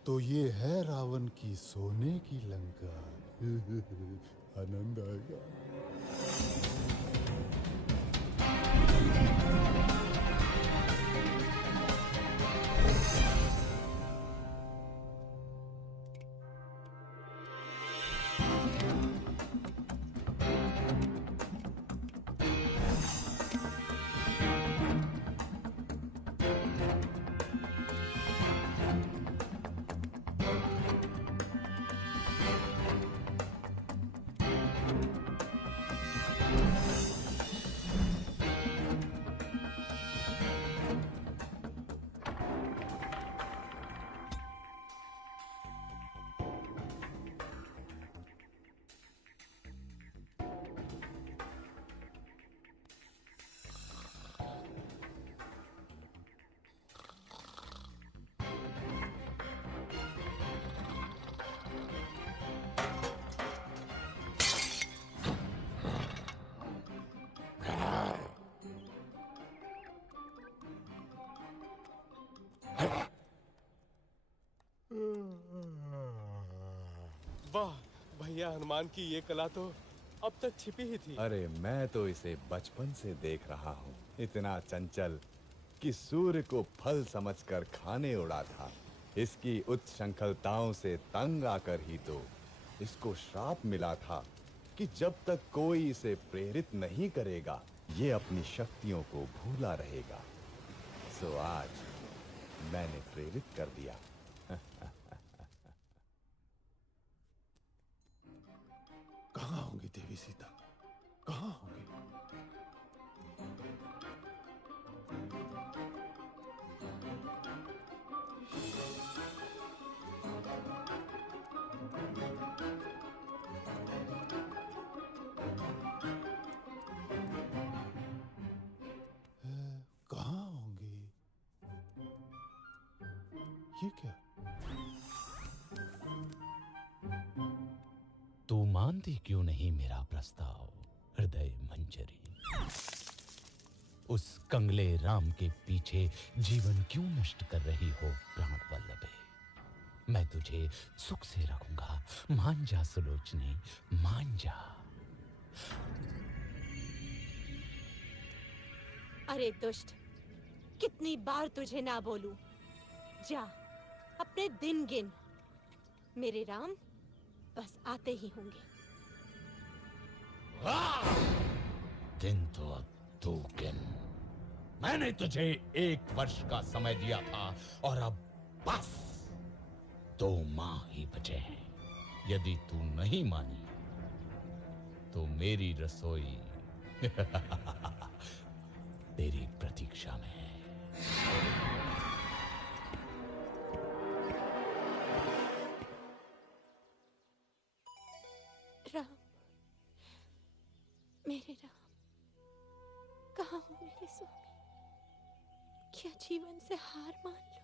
तो ये है रावण की सोने की लंका। आनंद आएगा। वाह भैया, हनुमान की ये कला तो अब तक छिपी ही थी। अरे मैं तो इसे बचपन से देख रहा हूँ। इतना चंचल कि सूर्य को फल समझकर खाने उड़ा था। इसकी उच्छृंखलताओं से तंग आकर ही तो इसको श्राप मिला था कि जब तक कोई इसे प्रेरित नहीं करेगा, ये अपनी शक्तियों को भूला रहेगा। सो आज मैंने प्रेरित कर दिया। कहाँ होंगी देवी सीता? कहाँ होंगी? कहाँ होंगी? ये क्या? तू मानती क्यों नहीं मेरा प्रस्ताव हृदय मंजरी? उस कंगले राम के पीछे जीवन क्यों नष्ट कर रही हो प्राण वल्लभे? मैं तुझे सुख से रखूंगा, मान जा सुलोचनी, मान जा। अरे दुष्ट, कितनी बार तुझे ना बोलूं? जा, अपने दिन गिन। मेरे राम बस आते ही होंगे। दिन तो अब तू गिन। मैंने तुझे 1 वर्ष का समय दिया था और अब बस 2 माह ही बचे हैं। यदि तू नहीं मानी तो मेरी रसोई तेरी प्रतीक्षा में है। राम, मेरे राम, कहाँ हो मेरे स्वामी? क्या जीवन से हार मान लो?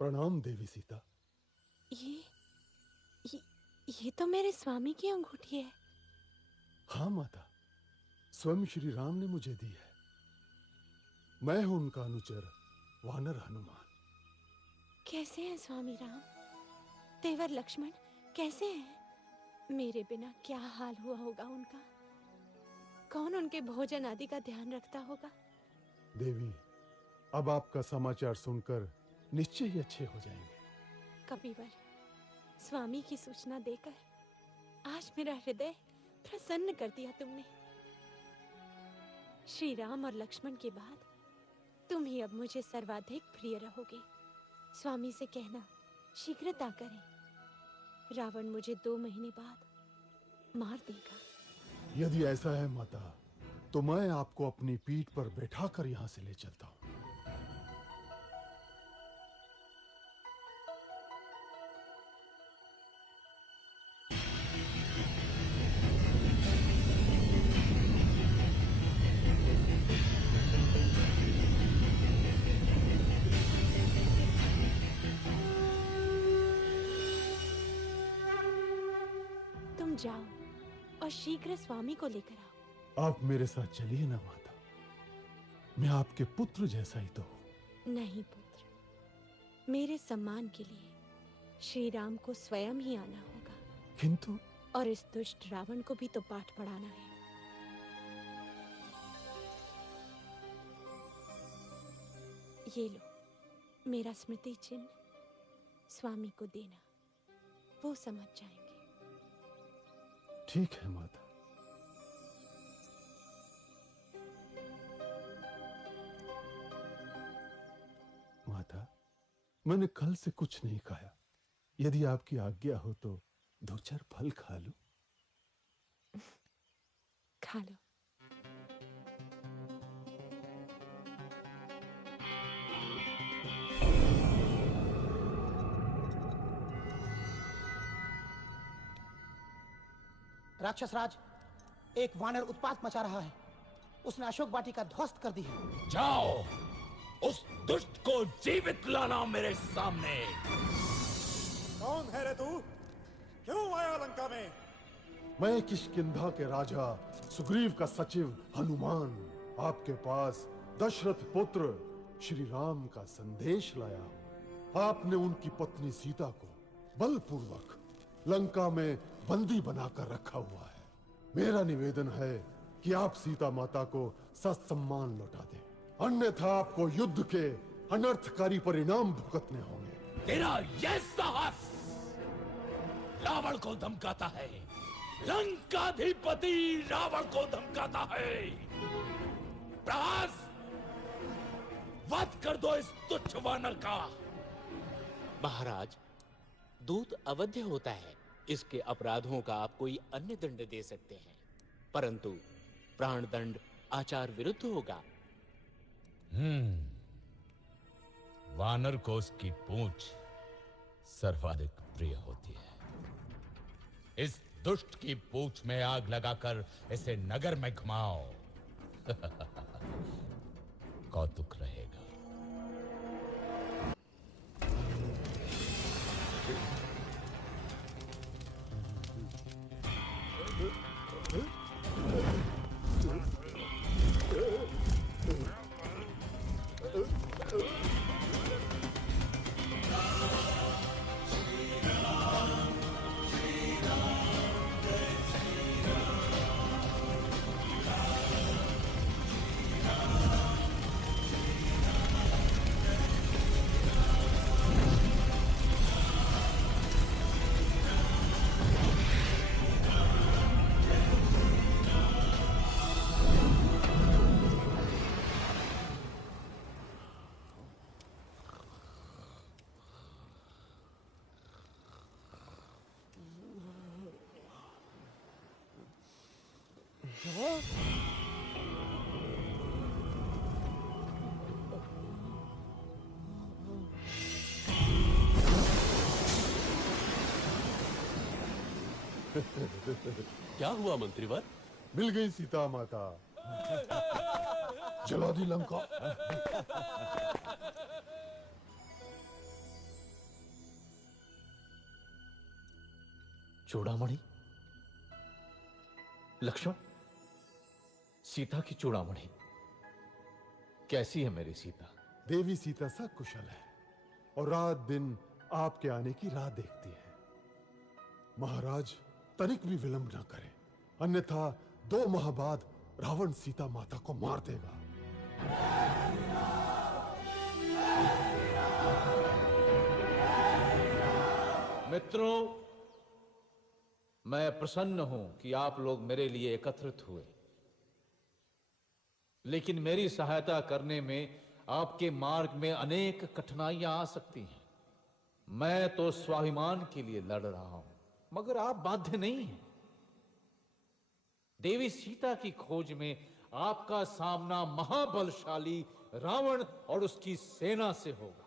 प्रणाम देवी सीता। ये तो मेरे स्वामी की अंगूठी है। हाँ माता, स्वयं श्री राम ने मुझे दी है। मैं हूं उनका अनुचर वानर हनुमान। कैसे हैं स्वामी राम? तेवर लक्ष्मण कैसे हैं? मेरे बिना क्या हाल हुआ होगा उनका? कौन उनके भोजन आदि का ध्यान रखता होगा? देवी, अब आपका समाचार सुनकर निश्चय ही अच्छे हो जाएंगे। कपिवर, स्वामी की सूचना देकर आज मेरा हृदय प्रसन्न कर दिया तुमने। श्री राम और लक्ष्मण के बाद तुम ही अब मुझे सर्वाधिक प्रिय रहोगे। स्वामी से कहना शीघ्रता करें। रावण मुझे 2 महीने बाद मार देगा। यदि ऐसा है माता, तो मैं आपको अपनी पीठ पर बैठाकर यहाँ से ले चलता हूँ। जाओ और शीघ्र स्वामी को लेकर आओ। आप मेरे साथ चलिए ना माता, मैं आपके पुत्र जैसा ही तो हूं। नहीं पुत्र, मेरे सम्मान के लिए श्री राम को स्वयं ही आना होगा। किंतु और इस दुष्ट रावण को भी तो पाठ पढ़ाना है। ये लो मेरा स्मृति चिन्ह, स्वामी को देना, वो समझ जाएंगे। ठीक है माता। माता, मैंने कल से कुछ नहीं खाया। यदि आपकी आज्ञा हो तो 2-4 फल खा लूं। खा लो। राक्षस राज, एक वानर उत्पात मचा रहा है। उसने अशोक वाटिका ध्वस्त कर दी है। जाओ, उस दुष्ट को जीवित लाना मेरे सामने। कौन है रे तू? क्यों आया लंका में? मैं किष्किंधा के राजा सुग्रीव का सचिव हनुमान आपके पास दशरथ पुत्र श्री राम का संदेश लाया हूं। आपने उनकी पत्नी सीता को बलपूर्वक लंका में बंदी बनाकर रखा हुआ है। मेरा निवेदन है कि आप सीता माता को ससम्मान लौटा दें, अन्यथा आपको युद्ध के अनर्थकारी परिणाम भुगतने होंगे। तेरा यह साहस रावण को धमकाता है। लंकाधिपति रावण को धमकाता है। प्रभास, वध कर दो इस तुच्छ वानर का। महाराज, दूत अवध्य होता है, इसके अपराधों का आप कोई अन्य दंड दे सकते हैं, परंतु प्राण दंड आचार विरुद्ध होगा। वानर को उसकी पूंछ सर्वाधिक प्रिय होती है। इस दुष्ट की पूंछ में आग लगाकर इसे नगर में घुमाओ। कौतुक रहेगा। क्या हुआ मंत्रीवर? मिल गई सीता माता। जला दी लंका। चूड़ामणि? लक्ष्मण, सीता की चूड़ामणि कैसी है मेरी सीता? देवी सीता सकुशल है और रात दिन आपके आने की राह देखती है। महाराज, तनिक भी विलंब न करें, अन्यथा 2 माह बाद रावण सीता माता को मार देगा। मित्रों, मैं प्रसन्न हूं कि आप लोग मेरे लिए एकत्रित हुए, लेकिन मेरी सहायता करने में आपके मार्ग में अनेक कठिनाइयां आ सकती हैं। मैं तो स्वाभिमान के लिए लड़ रहा हूं, मगर आप बाध्य नहीं हैं। देवी सीता की खोज में आपका सामना महाबलशाली रावण और उसकी सेना से होगा।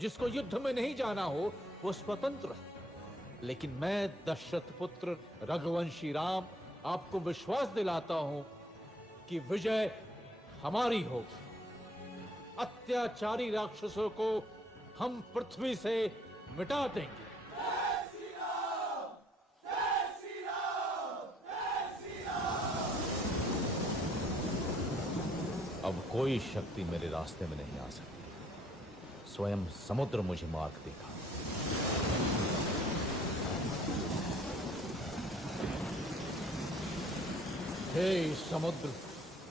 जिसको युद्ध में नहीं जाना हो वो स्वतंत्र है, लेकिन मैं दशरथ पुत्र रघुवंशी राम आपको विश्वास दिलाता हूं कि विजय हमारी होगी। अत्याचारी राक्षसों को हम पृथ्वी से मिटा देंगे। अब कोई शक्ति मेरे रास्ते में नहीं आ सकती। स्वयं समुद्र मुझे मार्ग देगा। हे समुद्र,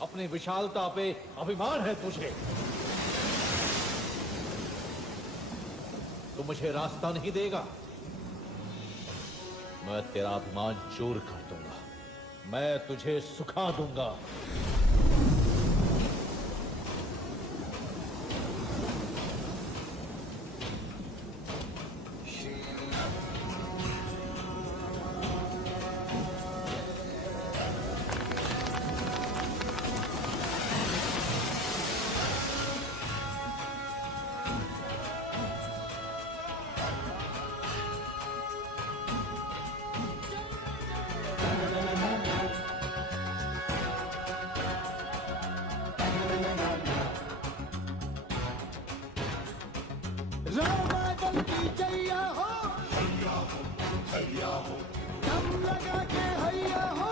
अपनी विशालता पे अभिमान है तुझे। तू मुझे रास्ता नहीं देगा। मैं तेरा अभिमान चूर कर दूंगा। मैं तुझे सुखा दूंगा। रामागल की जैया हो, दम लगा के हैया हो,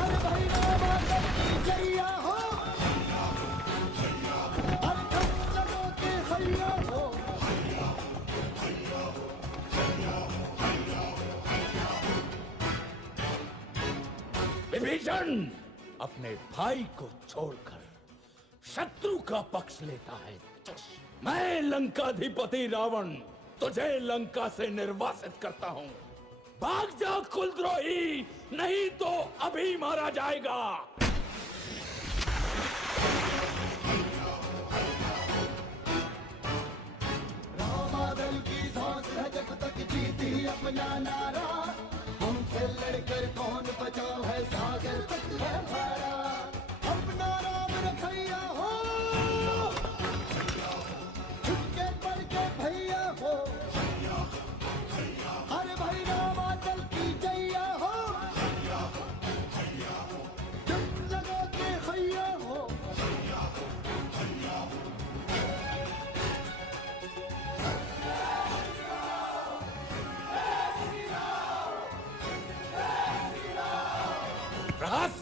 अरे भाई रामागल की जैया हो, अरे दम लगा के हैया हो। विभीषण अपने भाई को छोड़कर शत्रु का पक्ष लेता है। मैं लंकाधिपति रावण तुझे लंका से निर्वासित करता हूं। भाग जा कुलद्रोही, नहीं तो अभी मारा जाएगा। रामादल की सांस है जब तक जीती अपना नारा, हमसे लड़कर कौन बचा है, सागर तक है हमारा। अपना राम रखैया हो, छुटके पड़ के भैया हो, अरे भाई रामादल की जैया हो, जब लगा के खैया हो। प्रहस,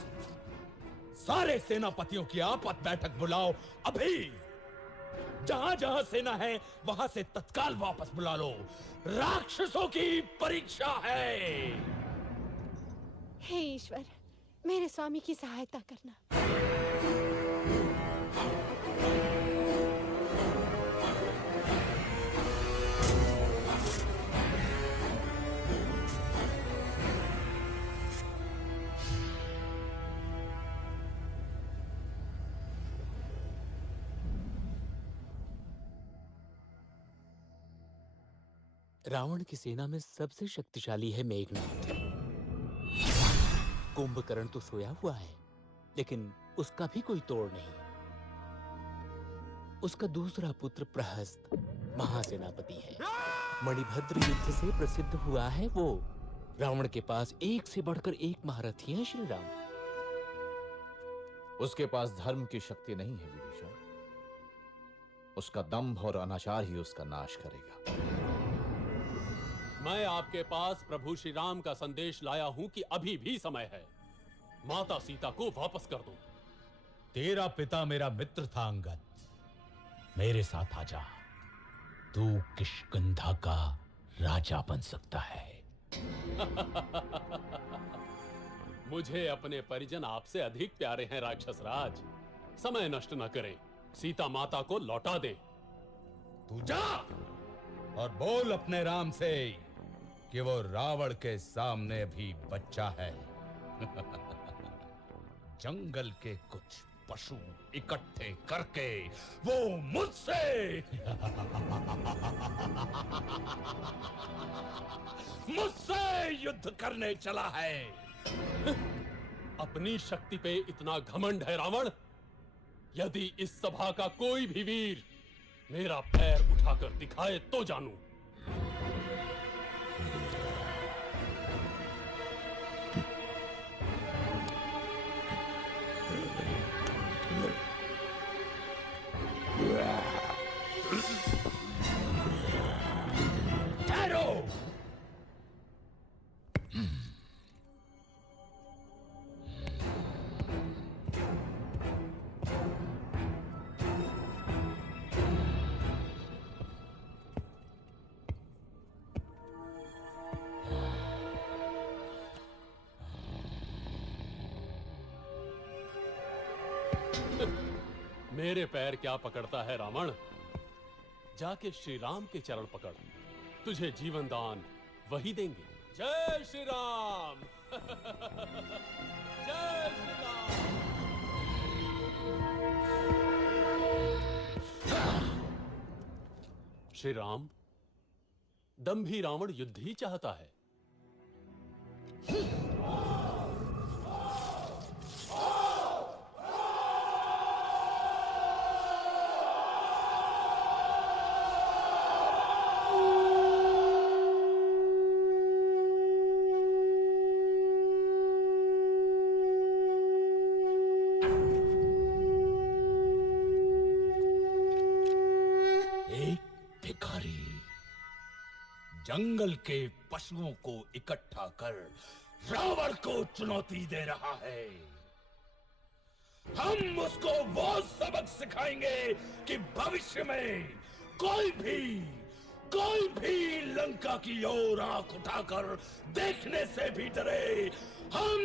सारे सेनापतियों की आपात बैठक बुलाओ अभी। जहां जहां सेना है वहां से तत्काल वापस बुला लो, राक्षसों की परीक्षा है। हे ईश्वर, मेरे स्वामी की सहायता करना। रावण की सेना में सबसे शक्तिशाली है मेघनाथ। कुंभकर्ण तो सोया हुआ है, लेकिन उसका भी कोई तोड़ नहीं। उसका दूसरा पुत्र प्रहस्त महासेनापति है। मणिभद्र युद्ध से प्रसिद्ध हुआ है वो। रावण के पास एक से बढ़कर एक महारथी हैं श्री राम। उसके पास धर्म की शक्ति नहीं है विभीषण। उसका दंभ और अनाचार ही उसका नाश करेगा। मैं आपके पास प्रभु श्री राम का संदेश लाया हूं कि अभी भी समय है। माता सीता को वापस कर दो। तेरा पिता मेरा मित्र था अंगद, मेरे साथ आजा, तू किष्किंधा का राजा बन सकता है। मुझे अपने परिजन आपसे अधिक प्यारे हैं राक्षस राज। समय नष्ट न करें, सीता माता को लौटा दें। तू जा और बोल अपने राम से कि वो रावण के सामने भी बच्चा है। जंगल के कुछ पशु इकट्ठे करके वो मुझसे युद्ध करने चला है। अपनी शक्ति पे इतना घमंड है रावण। यदि इस सभा का कोई भी वीर मेरा पैर उठाकर दिखाए तो जानू। ठहरो। मेरे पैर क्या पकड़ता है रावण? जाके श्री राम के चरण पकड़, तुझे जीवन दान वही देंगे। जय श्री राम। जय श्री राम। श्री राम, दंभी रावण युद्ध ही चाहता है। जंगल के पशुओं को इकट्ठा कर रावण को चुनौती दे रहा है। हम उसको वो सबक सिखाएंगे कि भविष्य में कोई भी लंका की ओर आंख उठाकर देखने से भी डरे। हम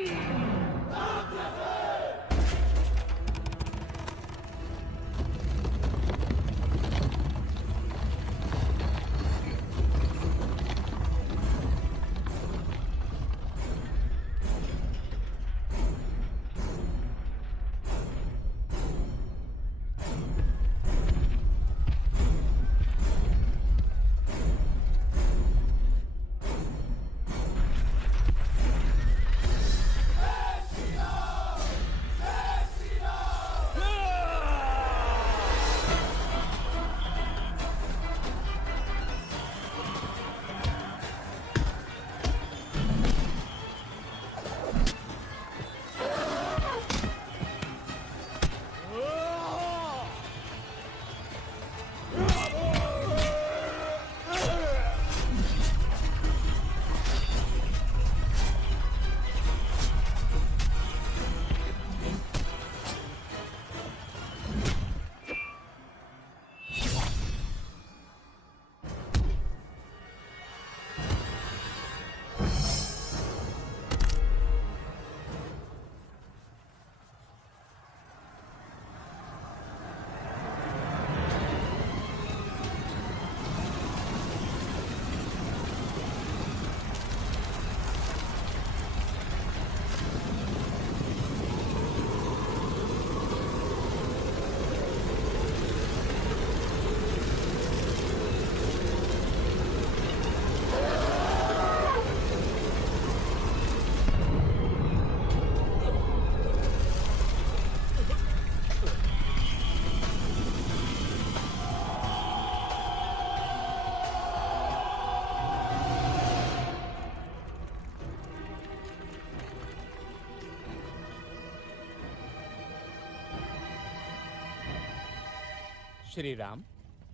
श्री राम,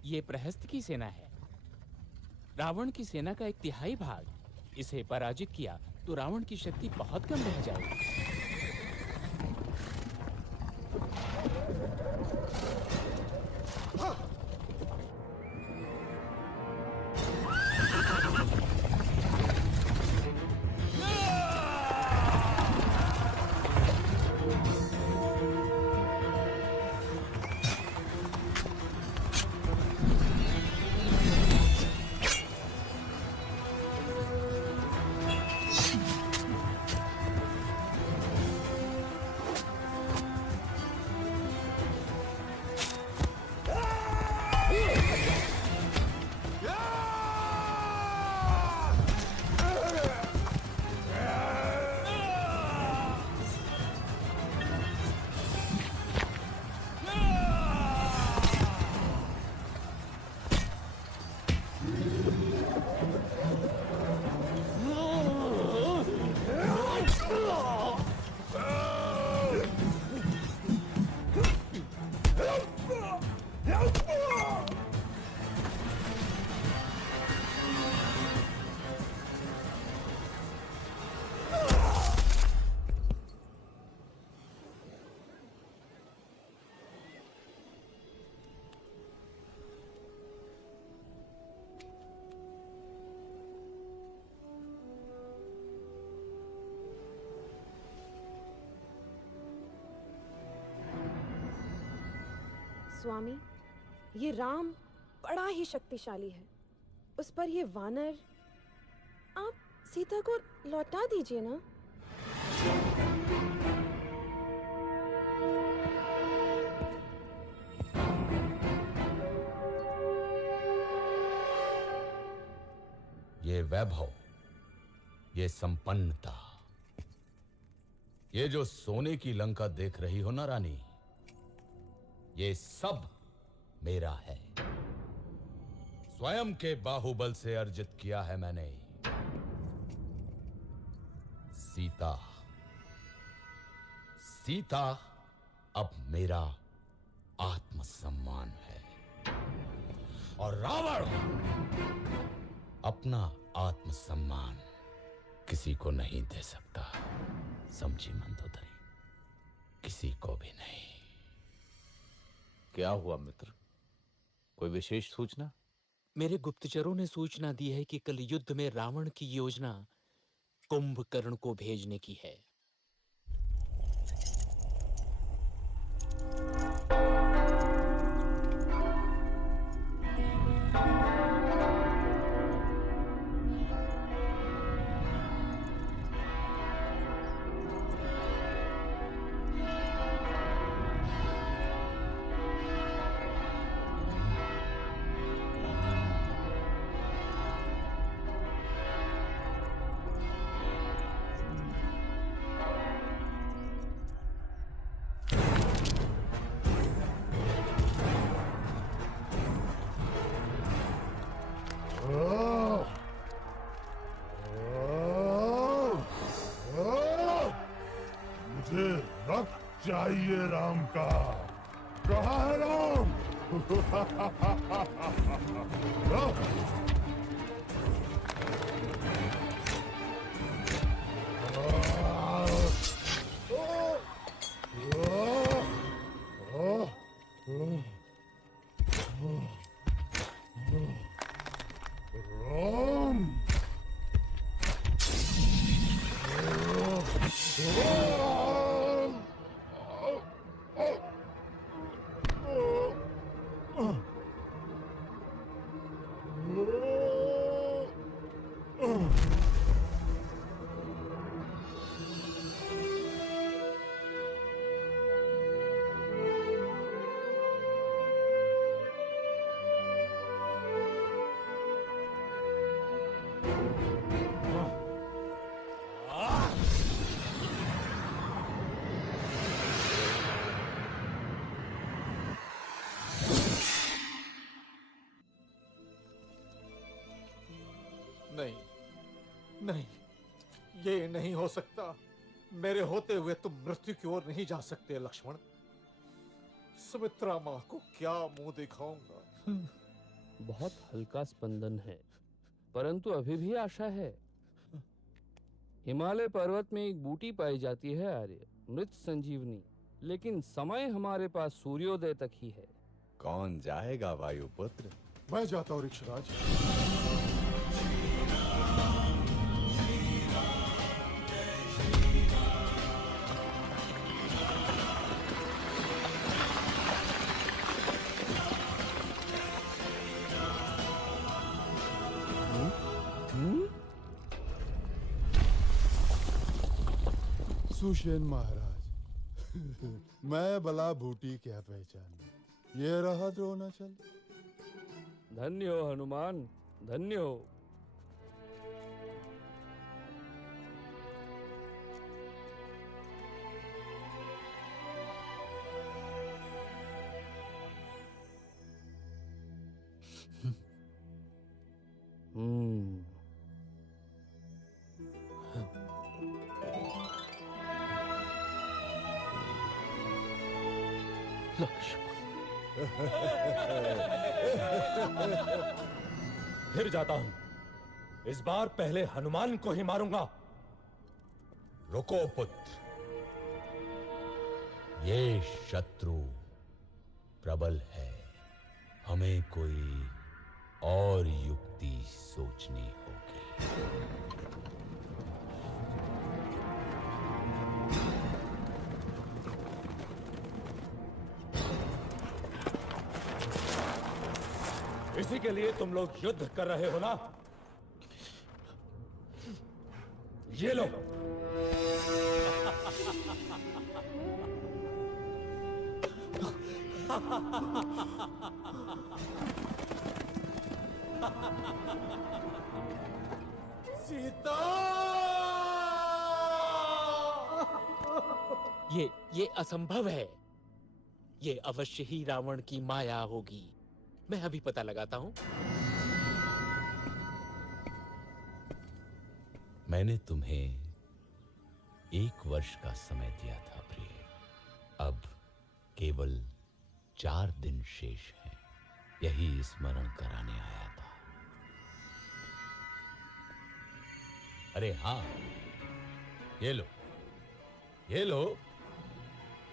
ये प्रहस्त की सेना है। रावण की सेना का 1/3 भाग। इसे पराजित किया तो रावण की शक्ति बहुत कम रह जाएगी। स्वामी, ये राम बड़ा ही शक्तिशाली है। उस पर ये वानर, आप सीता को लौटा दीजिए ना। ये वैभव, ये संपन्नता, ये जो सोने की लंका देख रही हो ना रानी, ये सब मेरा है। स्वयं के बाहुबल से अर्जित किया है मैंने। सीता, सीता अब मेरा आत्मसम्मान है और रावण अपना आत्मसम्मान किसी को नहीं दे सकता। समझी मंदोदरी, किसी को भी नहीं। क्या हुआ मित्र? कोई विशेष सूचना? मेरे गुप्तचरों ने सूचना दी है कि कल युद्ध में रावण की योजना कुंभकर्ण को भेजने की है। मुझे रक्त चाहिए राम का। कहाँ है राम? राम, नहीं, नहीं, ये नहीं हो सकता। मेरे होते हुए तुम मृत्यु की ओर नहीं जा सकते लक्ष्मण। सुमित्रा माँ को क्या मुंह दिखाऊंगा? बहुत हल्का स्पंदन है, परंतु अभी भी आशा है। हिमालय पर्वत में एक बूटी पाई जाती है आर्य, मृत संजीवनी, लेकिन समय हमारे पास सूर्योदय तक ही है। कौन जाएगा वायुपुत्र? मैं जाता हूँ ऋक्षराज। सुषेण महाराज, मैं भला बूटी क्या पहचान। ये रहा द्रोणाचल। धन्य हो हनुमान, धन्य हो। फिर जाता हूं। इस बार पहले हनुमान को ही मारूंगा। रुको पुत्र, ये शत्रु प्रबल है। हमें कोई और युक्ति सोचनी होगी। इसी के लिए तुम लोग युद्ध कर रहे हो ना? ये लो। सीता! ये असंभव है। ये अवश्य ही रावण की माया होगी। मैं अभी पता लगाता हूं। मैंने तुम्हें 1 वर्ष का समय दिया था प्रिय। अब केवल 4 दिन शेष हैं। यही स्मरण कराने आया था। अरे हाँ, ये लो, ये लो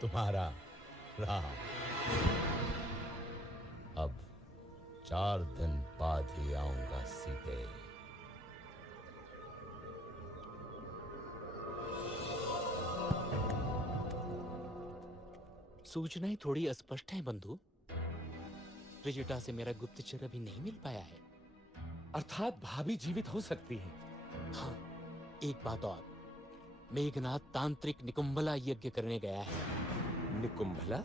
तुम्हारा राम। अब 4 दिन बाद ही आऊंगा सीते। सूचनाएं थोड़ी अस्पष्ट हैं बंधु। त्रिजटा से मेरा गुप्तचर अभी नहीं मिल पाया है। अर्थात भाभी जीवित हो सकती है। हाँ, एक बात और। मेघनाथ तांत्रिक निकुंभला यज्ञ करने गया है। निकुंभला?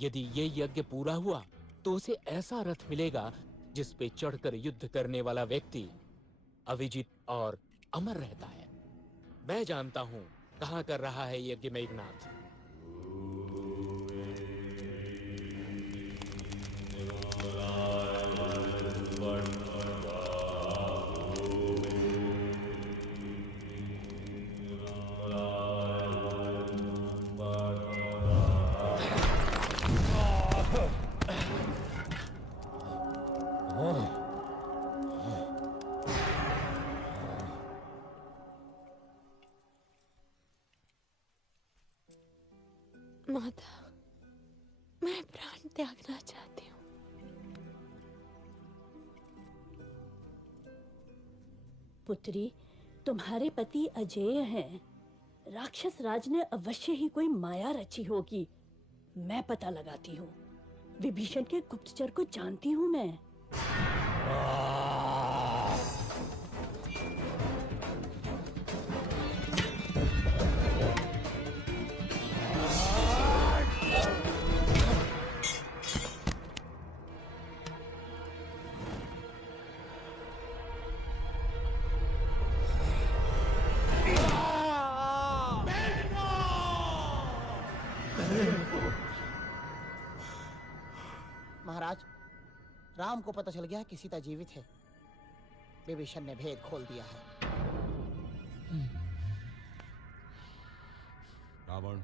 यदि ये यज्ञ पूरा हुआ तो उसे ऐसा रथ मिलेगा जिस पे चढ़कर युद्ध करने वाला व्यक्ति अविजित और अमर रहता है। मैं जानता हूं कहां कर रहा है यज्ञ मेघनाथ। माता, मैं प्राण त्यागना चाहती हूँ। पुत्री, तुम्हारे पति अजेय हैं। राक्षस राज ने अवश्य ही कोई माया रची होगी। मैं पता लगाती हूँ। विभीषण के गुप्तचर को जानती हूँ मैं। महाराज, राम को पता चल गया कि सीता जीवित है। विभीषण ने भेद खोल दिया है। रावण,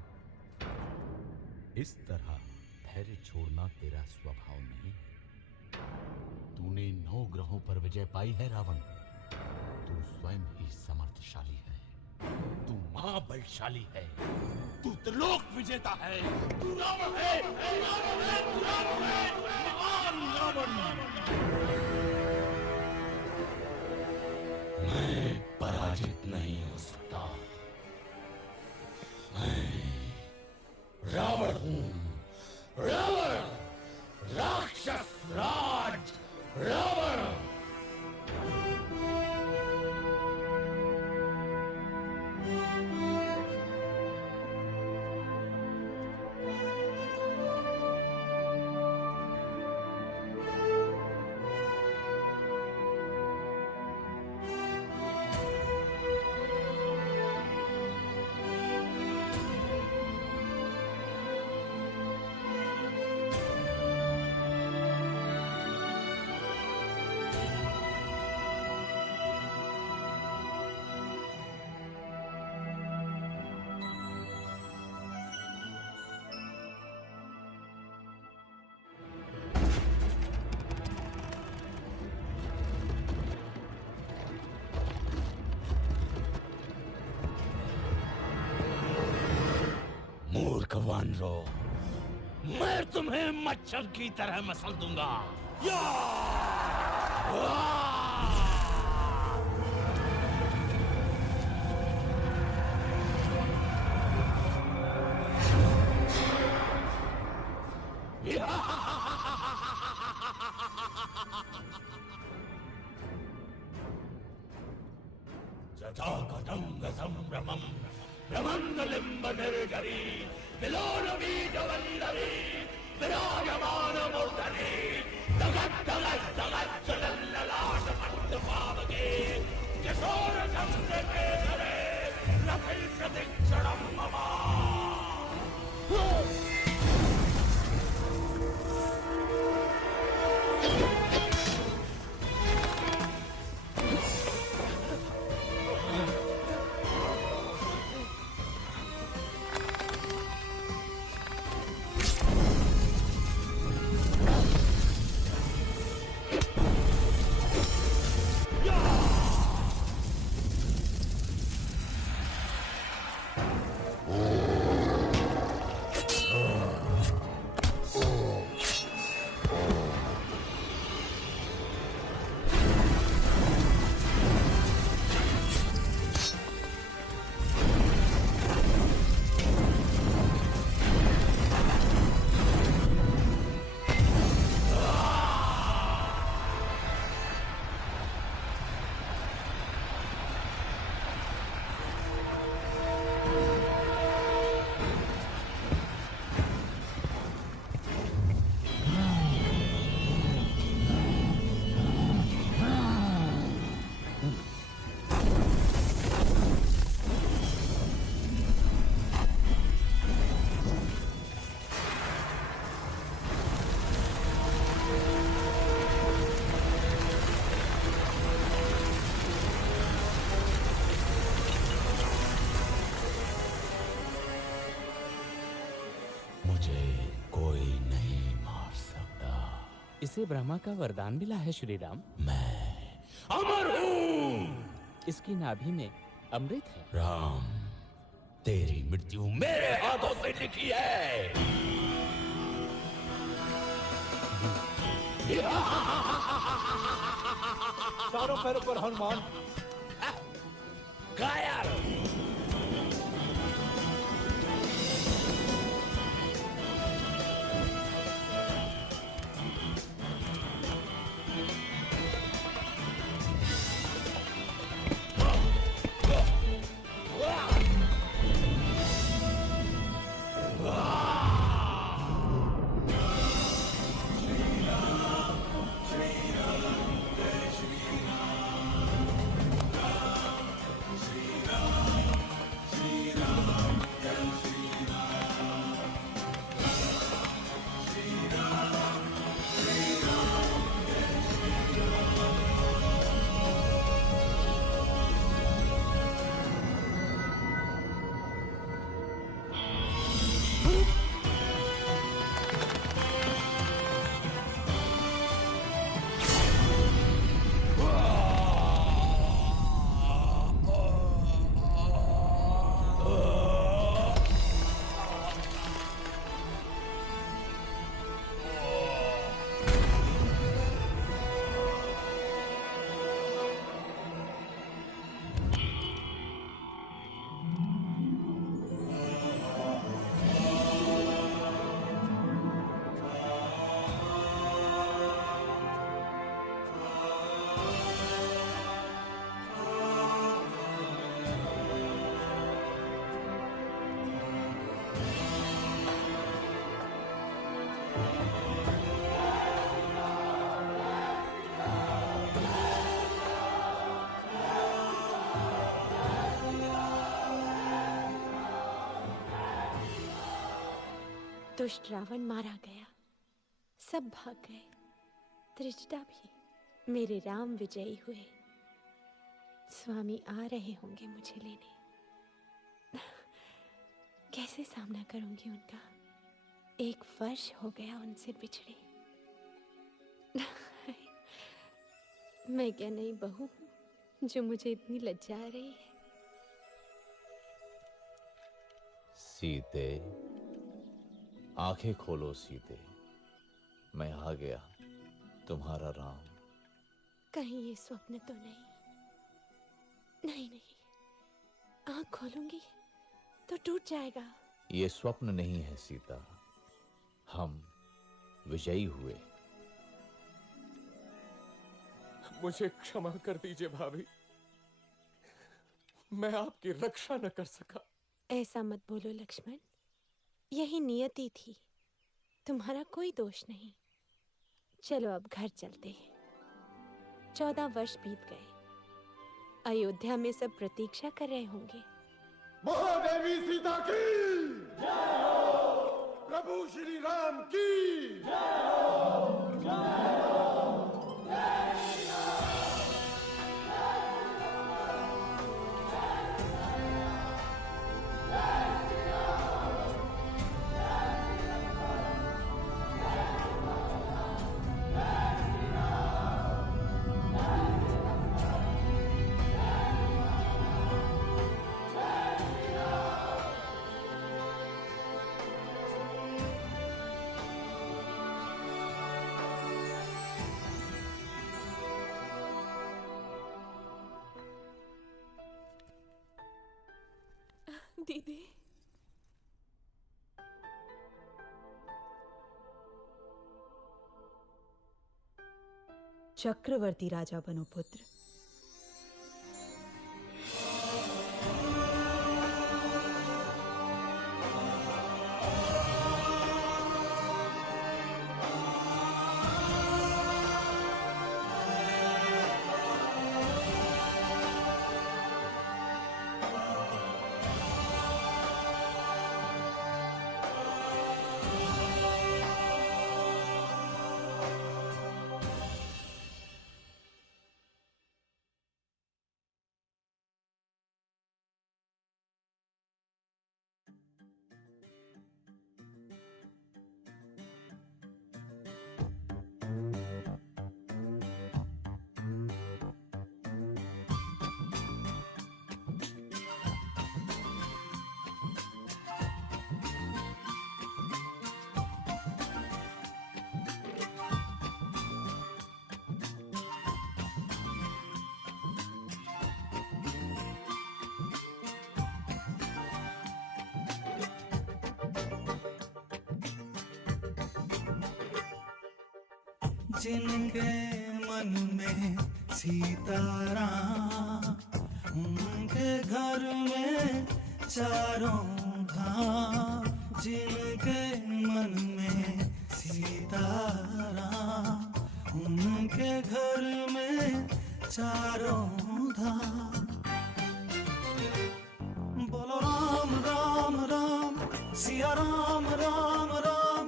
इस तरह धैर्य छोड़ना तेरा स्वभाव नहीं है। तूने 9 ग्रहों पर विजय पाई है रावण। तू स्वयं ही समर्थशाली है। तू महाबलशाली है। तू त्रिलोक विजेता है। तू रावण है। तू रावण है। तू रावण है। महान रावण। मैं पराजित नहीं हो सकता। मैं रावण हूं। रावण, राक्षस राज रावण। मूर्ख वानरो, मैं तुम्हें मच्छर की तरह मसल दूंगा। या! जटाकटंग संभ्रमं ब्रह्मण्डलिम्ब निर्जरी विलोलबीजवल्लरी विराजमानमूर्धनि दगद्दगद्दगज्जलल्ललाटमण्डपावके किशोरचन्द्रकेसरे रथि प्रतिक्षणं मम। इसे ब्रह्मा का वरदान मिला है श्री राम। मैं अमर हूं। इसकी नाभि में अमृत है। राम, तेरी मृत्यु मेरे हाथों से लिखी है। चारों पैरों पर हनुमान। कायर। श्री दुष्ट रावण मारा गया, सब भाग गए, त्रिजटा भी। मेरे राम विजयी हुए। स्वामी आ रहे होंगे मुझे लेने। कैसे सामना करूंगी उनका? 1 वर्ष हो गया उनसे बिछड़े। मैं क्या नई बहू हूं जो मुझे इतनी लज्जा आ रही है? सीते, आंखें खोलो सीते, मैं आ गया, तुम्हारा राम। कहीं ये स्वप्न तो नहीं? नहीं नहीं, आंख खोलूंगी तो टूट जाएगा। ये स्वप्न नहीं है सीता, हम विजयी हुए। मुझे क्षमा कर दीजिए भाभी, मैं आपकी रक्षा न कर सका। ऐसा मत बोलो लक्ष्मण, यही नियति थी, तुम्हारा कोई दोष नहीं। चलो अब घर चलते हैं। 14 वर्ष बीत गए, अयोध्या में सब प्रतीक्षा कर रहे होंगे। महादेवी सीता की जय हो, प्रभु श्री राम की जय हो, जय हो, जय श्री राम। दीदी, चक्रवर्ती राजा बनो पुत्र। जिनके मन में सीताराम, उनके घर में चारों धाम। जिनके मन में सीताराम, उनके घर में चारों धाम। बोलो राम राम राम, सिया राम राम राम।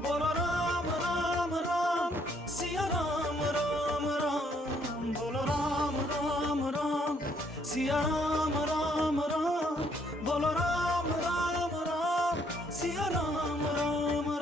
बोलो राम राम राम, सिया राम राम राम। बोलो राम राम राम, सिया राम राम राम। बोलो राम राम राम, सिया राम राम राम।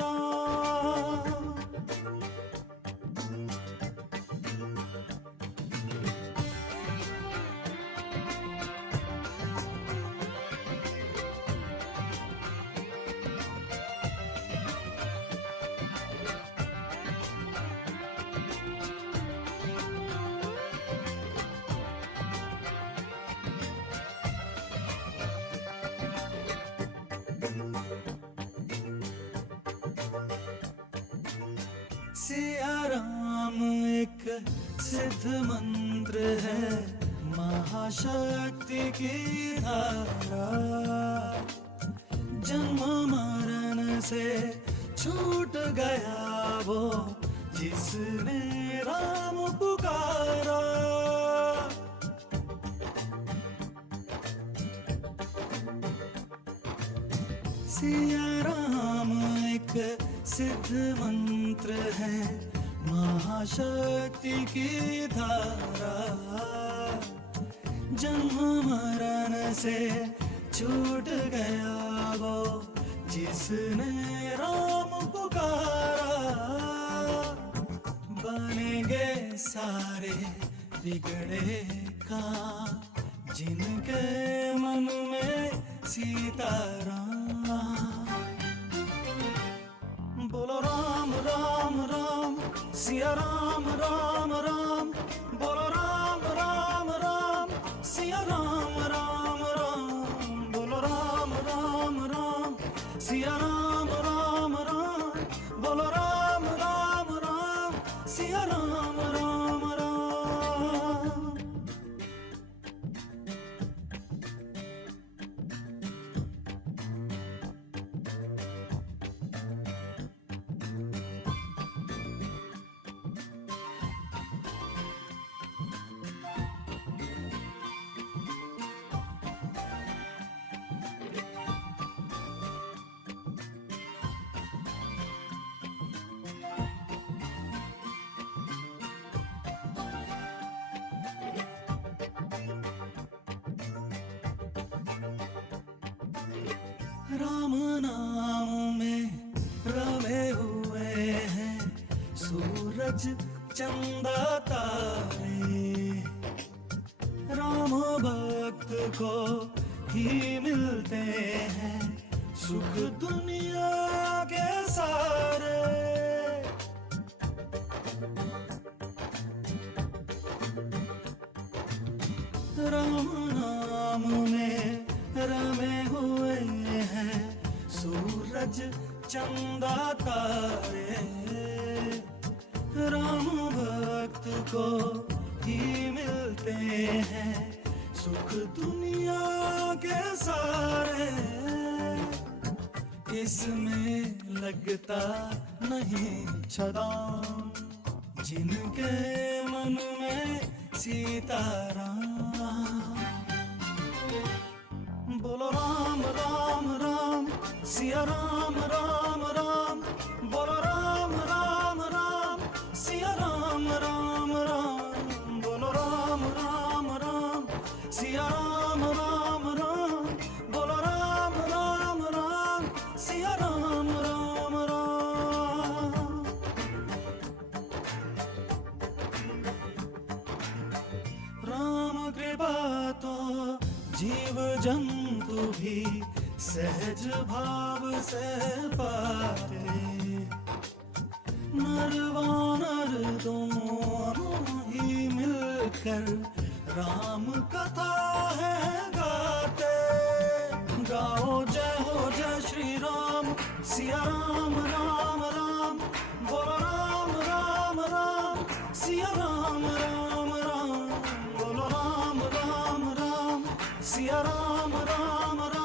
सिया राम एक सिद्ध मंत्र है, महाशक्ति की धारा। जन्म मरण से छूट गया वो जिसने राम पुकारा। सिया राम एक एक सिद्ध मंत्र है, महाशक्ति की धारा। जन्म मरण से छूट गया वो जिसने राम पुकारा। बनेंगे सारे बिगड़े काम जिनके मन में सीताराम। बोलो राम राम राम, सिया राम राम राम। बोलो राम राम राम, सिया राम राम राम। बोलो राम राम राम, सिया राम राम राम। बोलो राम राम राम, सिया राम राम राम। राम नाम में रमे हुए हैं सूरज चंदा तारे। राम भक्त को ही मिलते हैं सुख दुनिया के सारे। राम नाम में रमे हुए हैं सूरज चंदा तारे। राम भक्त को ही मिलते हैं सुख दुनिया के सारे। इसमें लगता नहीं छदाम जिनके मन में सीताराम। बोलो राम राम राम, सिया राम राम राम। बोलो राम राम राम, सिया राम राम राम। बोलो राम राम राम, सिया राम राम राम। बोलो राम राम राम, सिया राम राम राम। राम कृपा तो जीव जंतु भी सहज भाव से पाते। नर वानर दोनों ही मिलकर राम कथा है गाते। गाओ जय हो जय श्री राम, सिया राम राम राम। बोलो राम राम राम, सिया राम राम राम। बोलो राम राम राम, सिया राम राम राम।